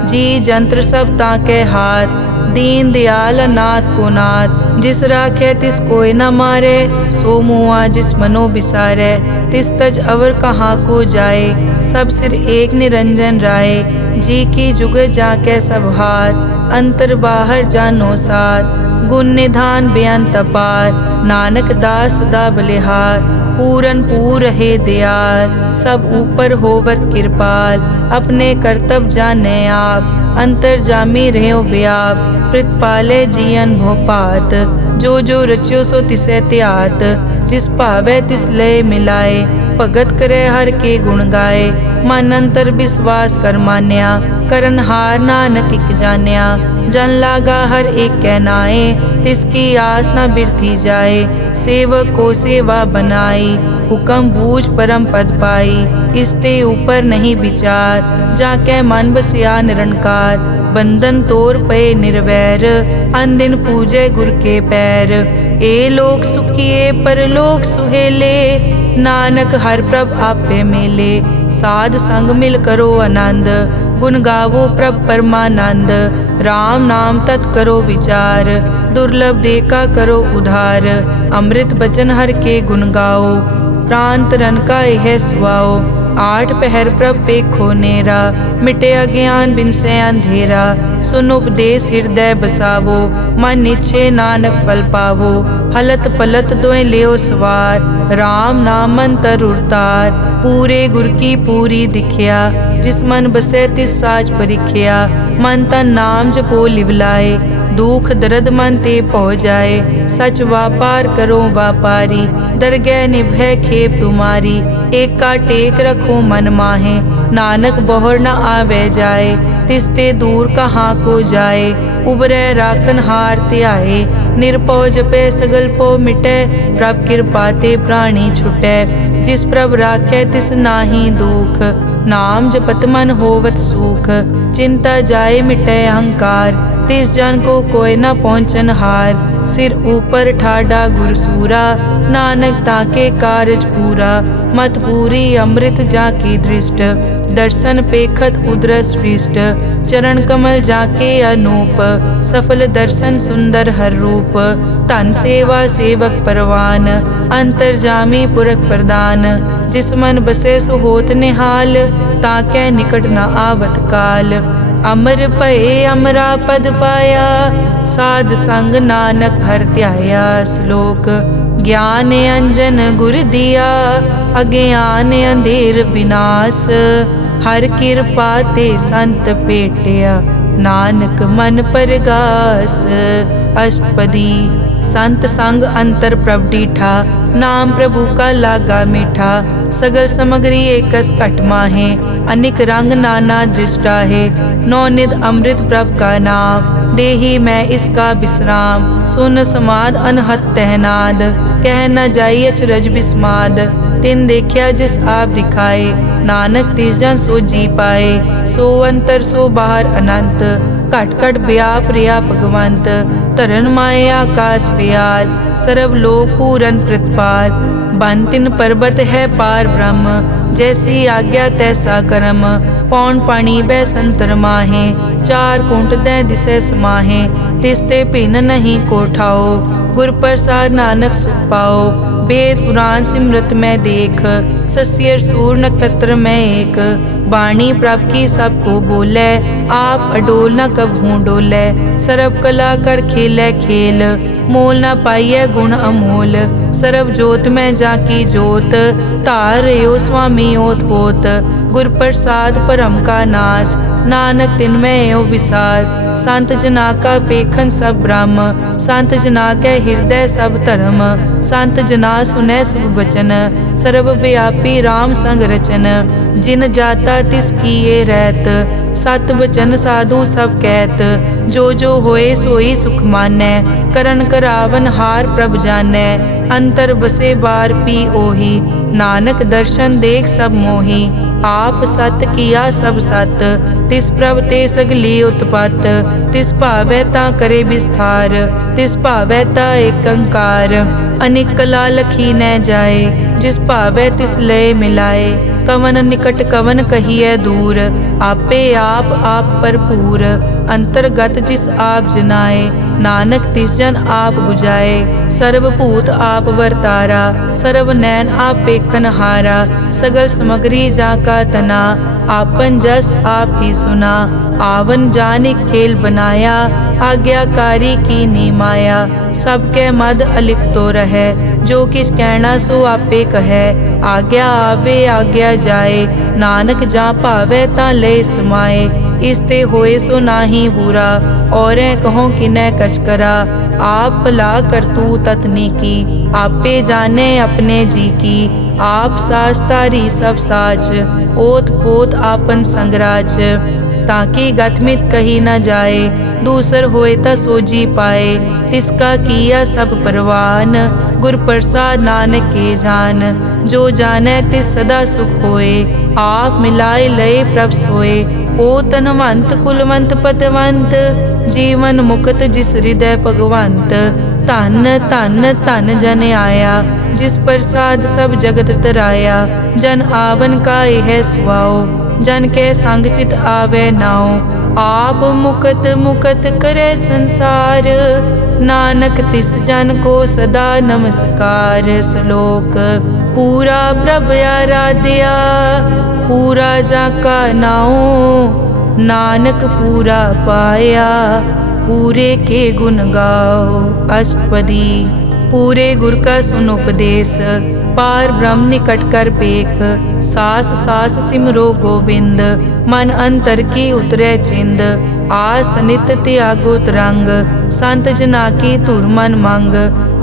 जी जंत्र सब ताके हाथ, दीन दयाल अनाथ को नाथ। जिस राखे तिस कोई न मारे, सो मुआ जिस मनो बिसारे। तिस तज अवर कहाँ को जाए, सब सिर एक निरंजन राय। जी की जुग जाके सब हार, अंतर बाहर जानो सार। गुण निधान बेअंत अपार, नानक दास सदा बलिहार। पूरन पूर है दयाल, सब ऊपर होवत कृपाल। अपने कर्तव्य जाने आप, अंतर जामी रहो व्याप। प्रतिपाले जियन भोपात, जो जो रचियो सो तिसे त्यात। जिस भावै तिस लय मिलाए, भगत करे हर के गुण गाए। मन अंतर विश्वास कर मान्या, करन हार नानक इक जान्या। जन लागा हर एक कै नाए, तिसकी आस न बिरथी जाए। सेवक को सेवा बनाई, हुक्म बूझ परम पद पाई। इसते ऊपर नहीं विचार, जाके मन बसिया निरंकार। बंधन तोर पे निर्वैर, अन दिन पूजे गुर के पैर। ए लोक सुखिए परलोक सुहेले, नानक हर प्रभ आपे मेले। साध संग मिल करो आनंद, गुण गावो प्रभ परमानंद। राम नाम तत् करो विचार, दुर्लभ देखा करो उधार। अमृत बचन हर के गुण गाओ, प्राण तरन का यह सुआओ। आठ पहर प्रभ पेखो नेरा, मिटे अज्ञान बिन से अंधेरा। सुन उपदेश हृदय बसावो, मन इच्छे नानक फल पावो। हलत पलत दोय लियो सवार, राम नाम अंतर उरतार। पूरे गुर की पूरी दिखिया, जिस मन बसे तिस साज परिख्या। मन तन नाम जपो लिवलाए, दुख दर्द मन ते पौ जाए। सच व्यापार करो व्यापारी, दरगह निभै खेप तुम्हारी। एक का टेक रखो मन माहे, नानक बहुर न आवे जाए। तिसते दूर कहाँ को जाए, उबरै राखन हार त्याए। निरपौ जपे सगल पो मिटै, प्रभ कृपा ते प्राणी छुटै। जिस प्रभ राखै तिस नाहि दुख, नाम जपत मन होवत सुख। चिंता जाए मिटै अहंकार, तिस जन को कोय न पहुँचन हार। सिर ऊपर ठाडा गुरसूरा, नानक ताके कारज पूरा। मत पूरी अमृत जाकी दृष्ट, दर्शन पेखत उदरस पृष्ठ। चरण कमल जाके अनूप, सफल दर्शन सुंदर हर रूप। धन सेवा सेवक परवान, अंतर्जामी पुरख प्रदान। जिस मन बसे सो होत निहाल, ताकै निकट न आवत काल। अमर भये अमरा पद पाया, साध संग नानक हर ध्याया। श्लोक ज्ञान अंजन गुर दिया, अज्ञान अंधेर विनाश। हर कृपा ते संत पेटिया, नानक मन परगास। अष्टपदी संत संग अंतर प्रभ डीठा, नाम प्रभु का लागा मीठा। सगल समग्री एकस घट माहे, अनिक रंग नाना दृष्टा है। नौनिध अमृत प्रभ का नाम, देही मैं इसका विश्राम। सुन समाद अनहत तहनाद, कह न जाई अचरज बिस्माद। तिन देखिया जिस आप दिखाए, नानक तिस जन सो जी पाए। सो अंतर सो बाहर अनंत, घट घट व्याप रिया भगवंत। तरन माए आकाश प्याल, सर्व लोक पूरन प्रतिपाल। बन तिन पर्वत है पार ब्रह्म, जैसी आज्ञा तैसा कर्म। पौन पानी बै संतर माहे, चार कुंट दै दिसै समाहे। तिसते भिन्न नहीं को ठाओ, गुर प्रसाद नानक सुख पाओ। वेद पुराण सिमरत में देख, सस्यर सूर नक्षत्र में एक। वाणी प्रभ की सबको बोले, आप अडोल न कबहू डोले। सर्व कला कर खेले खेल, मोल न पाइए गुण अमोल। सर्व जोत में जाकी जोत, तार रहो स्वामी ओत पोत। गुर प्रसाद परम का नाश, नानक तिन में यो विसास। संत जना का पेखन सब ब्रह्म, संत जना के हृदय सब धर्म। संत जना सुने शुभ वचन, सर्व व्यापी राम संग रचन। जिन जाता तिस की ये रहत, सत वचन साधु सब कहत। जो जो होए सोई सुख मानै, करन करावन हार प्रभ जानै। अंतर बसे बार पी ओही, नानक दर्शन देख सब मोही। आप सत किया सब सत, तिस प्रभ ते सगली उत्पत। तिस भावै ता करे विस्तार, तिस भावै ता एकंकार। अनेक कला लखी न जाए, जिस भावै तिस लय मिलाए। कवन निकट कवन कहिए दूर, आपे आप भरपूर। अंतर्गत जिस आप जनाए, नानक तिस जन आप बुझाए। सर्वभूत आप वर्तारा, सर्व नैन आप पेखन हारा। सगल समग्री जाका तना, आपन जस आप ही सुना। आवन जाने खेल बनाया, आज्ञाकारी की नी माया। सबके मद अलिप्तो रहे, जो किस कहना सो आपे कहे। आज्ञा आवे आज्ञा जाए, नानक जा भावे ता ले समाए। इसते होए सो नाही बुरा, और कहो कि न कछ करा। आप भला करतू ततनी की, आपे जाने अपने जी की। आप साच तारी सब साच, ओत पोत आपन संगराज। ताकि गतमित कही न जाए, दूसर होए ता सोजी पाए। तिसका किया सब परवान, गुर प्रसाद नानक के जान। जो जाने तिस सदा सुख होए, आप मिलाए लय प्रभ सोए। ओ तनवंत कुलवंत पतवंत, जीवन मुक्त जिस हृदय भगवंत। धन धन धन जन आया, जिस प्रसाद सब जगत तराया। जन आवन का यह सुआओ, जन के संग चित आवे नाओ। आप मुकत मुकत करे संसार, नानक तिस जन को सदा नमस्कार। श्लोक पूरा प्रभ आराध्या, पूरा जाका नाओ। नानक पूरा पाया, पूरे के गुण गाओ। अष्टपदी पूरे गुर का सुन उपदेश, पार ब्रह्म निकट कर पेख। सास सास सिमरो गोविंद, मन अंतर की उतरे चिंद। आस नित त्यागो तरंग, संत जना की धुर मन मंग।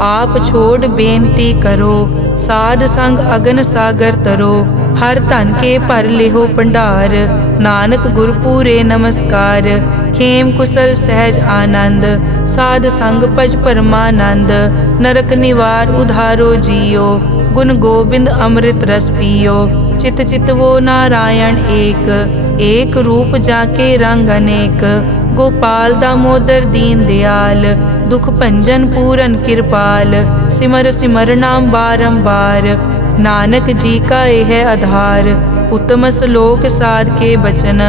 आप छोड़ बेनती करो, साध संग अगन सागर तरो। हर धन के भर लिहो भंडार, नानक गुर पूरे नमस्कार। खेम कुशल सहज आनंद, साध संग भज परमानंद। नरक निवार उधारो जियो, गुण गोविंद अमृत रस पियो। चित चित वो नारायण एक, एक रूप जाके रंग अनेक। गोपाल दामोदर दीन दयाल, दुख भंजन पूरन कृपाल। सिमर सिमर नाम बारंबार, नानक जी का यह आधार। उत्तम श्लोक साध के बचन,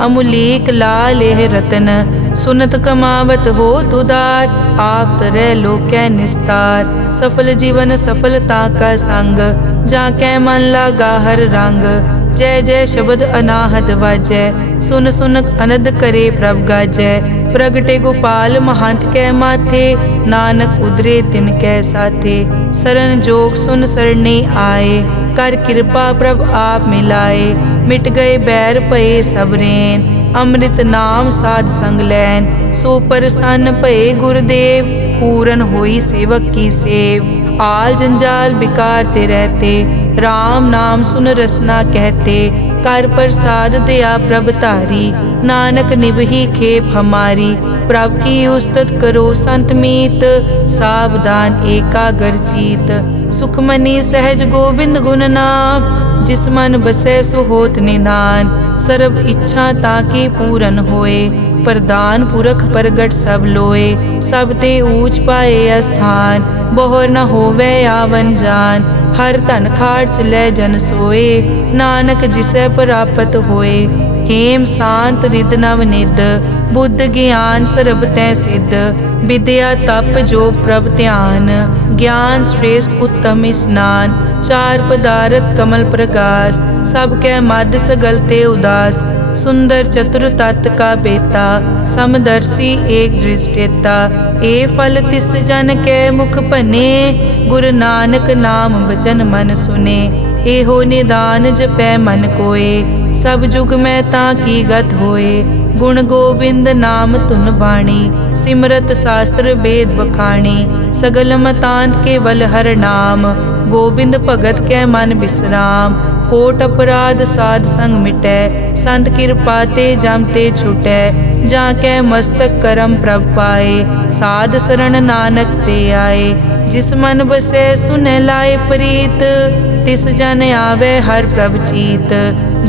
अमुलीक लाल यह रतन। सुनत कमावत हो तुदार, आप तरह लोकै निस्तार। सफल जीवन सफलता का संग, जाकै मन लागा हर रंग। जय जय शब्द अनाहत वाजै, सुन सुन अनद करे प्रभ गाजै। प्रगटे गोपाल महंत कै माथे, नानक उदरे तिन कै साथे। सरन जोग सुन सरने आए, कर कृपा प्रभ आप मिलाए। मिट गए बैर भये सब रैन, अमृत नाम साध संग लैन। सो प्रसन्न भये गुरुदेव, पूरन होई सेवक की सेव। आल जंजाल बिकार ते रहते, राम नाम सुन रसना कहते। कर प्रसाद दया प्रभ तारी, नानक निभही खेप हमारी। प्रभ की उस्तत करो संत मीत, सावधान एकाग्र चीत। सुखमनी सहज गोबिंद गुण नाम, जिस मन बसै सो होत निधान। सर्ब इच्छा ताकि पूरन होए, प्रदान पुरख प्रगट सब लोए। सब ते ऊंच पाए स्थान, बहुर न होवे आवन जान। हर धन खाट लै जन सोए, नानक जिसै प्राप्त होए। हेम शांत रिद नव निद, बुद्ध ज्ञान सर्ब तै सिद्ध। विद्या तप जोग प्रभ ध्यान, ज्ञान श्रेष्ठ उत्तम स्नान। चार पदारथ कमल प्रकाश, सब कै मद सगल ते उदास। सुंदर चतुर तत् का बेता, समदर्शी एक दृष्टेता। ए फल तिस जन कै मुख बने, गुरु नानक नाम वचन मन सुने। एहो निदान जपै मन कोए, सब जुग में ताकी गत होए। गुण गोबिंद नाम धुन बाणी, सिमरत शास्त्र वेद बखाणी। सगल मतांत केवल हर नाम, गोबिंद भगत कै मन विश्राम। कोट अपराध साध संग मिटै, संत कृपा ते जम ते छुटै। जाकै मस्तक करम प्रभ पाए, साध शरण नानक ते आए। जिस मन बसै सुनै लाए प्रीत, तिस जन आवे हर प्रभ चीत।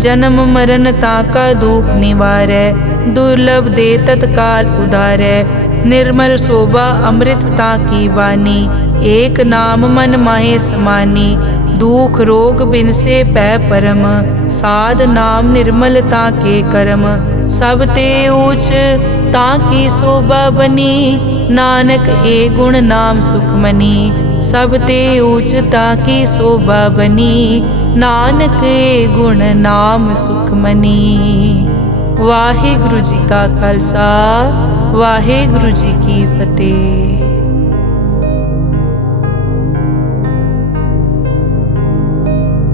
जन्म मरण ताका दुख निवारै, दुर्लभ दे तत्काल उधारै। निर्मल शोभा अमृत ताकी वाणी, एक नाम मन माहे समानी। दुख रोग बिन से पै परम, साध नाम निर्मल ताके करम। सब ते ऊच ताकी शोभा बनी, नानक ए गुण नाम सुखमनी। सब ते ऊच ताकी शोभा बनी, नानक ए गुण नाम सुखमनी। वाहिगुरु जी का खालसा, वाहिगुरु जी की फतेह।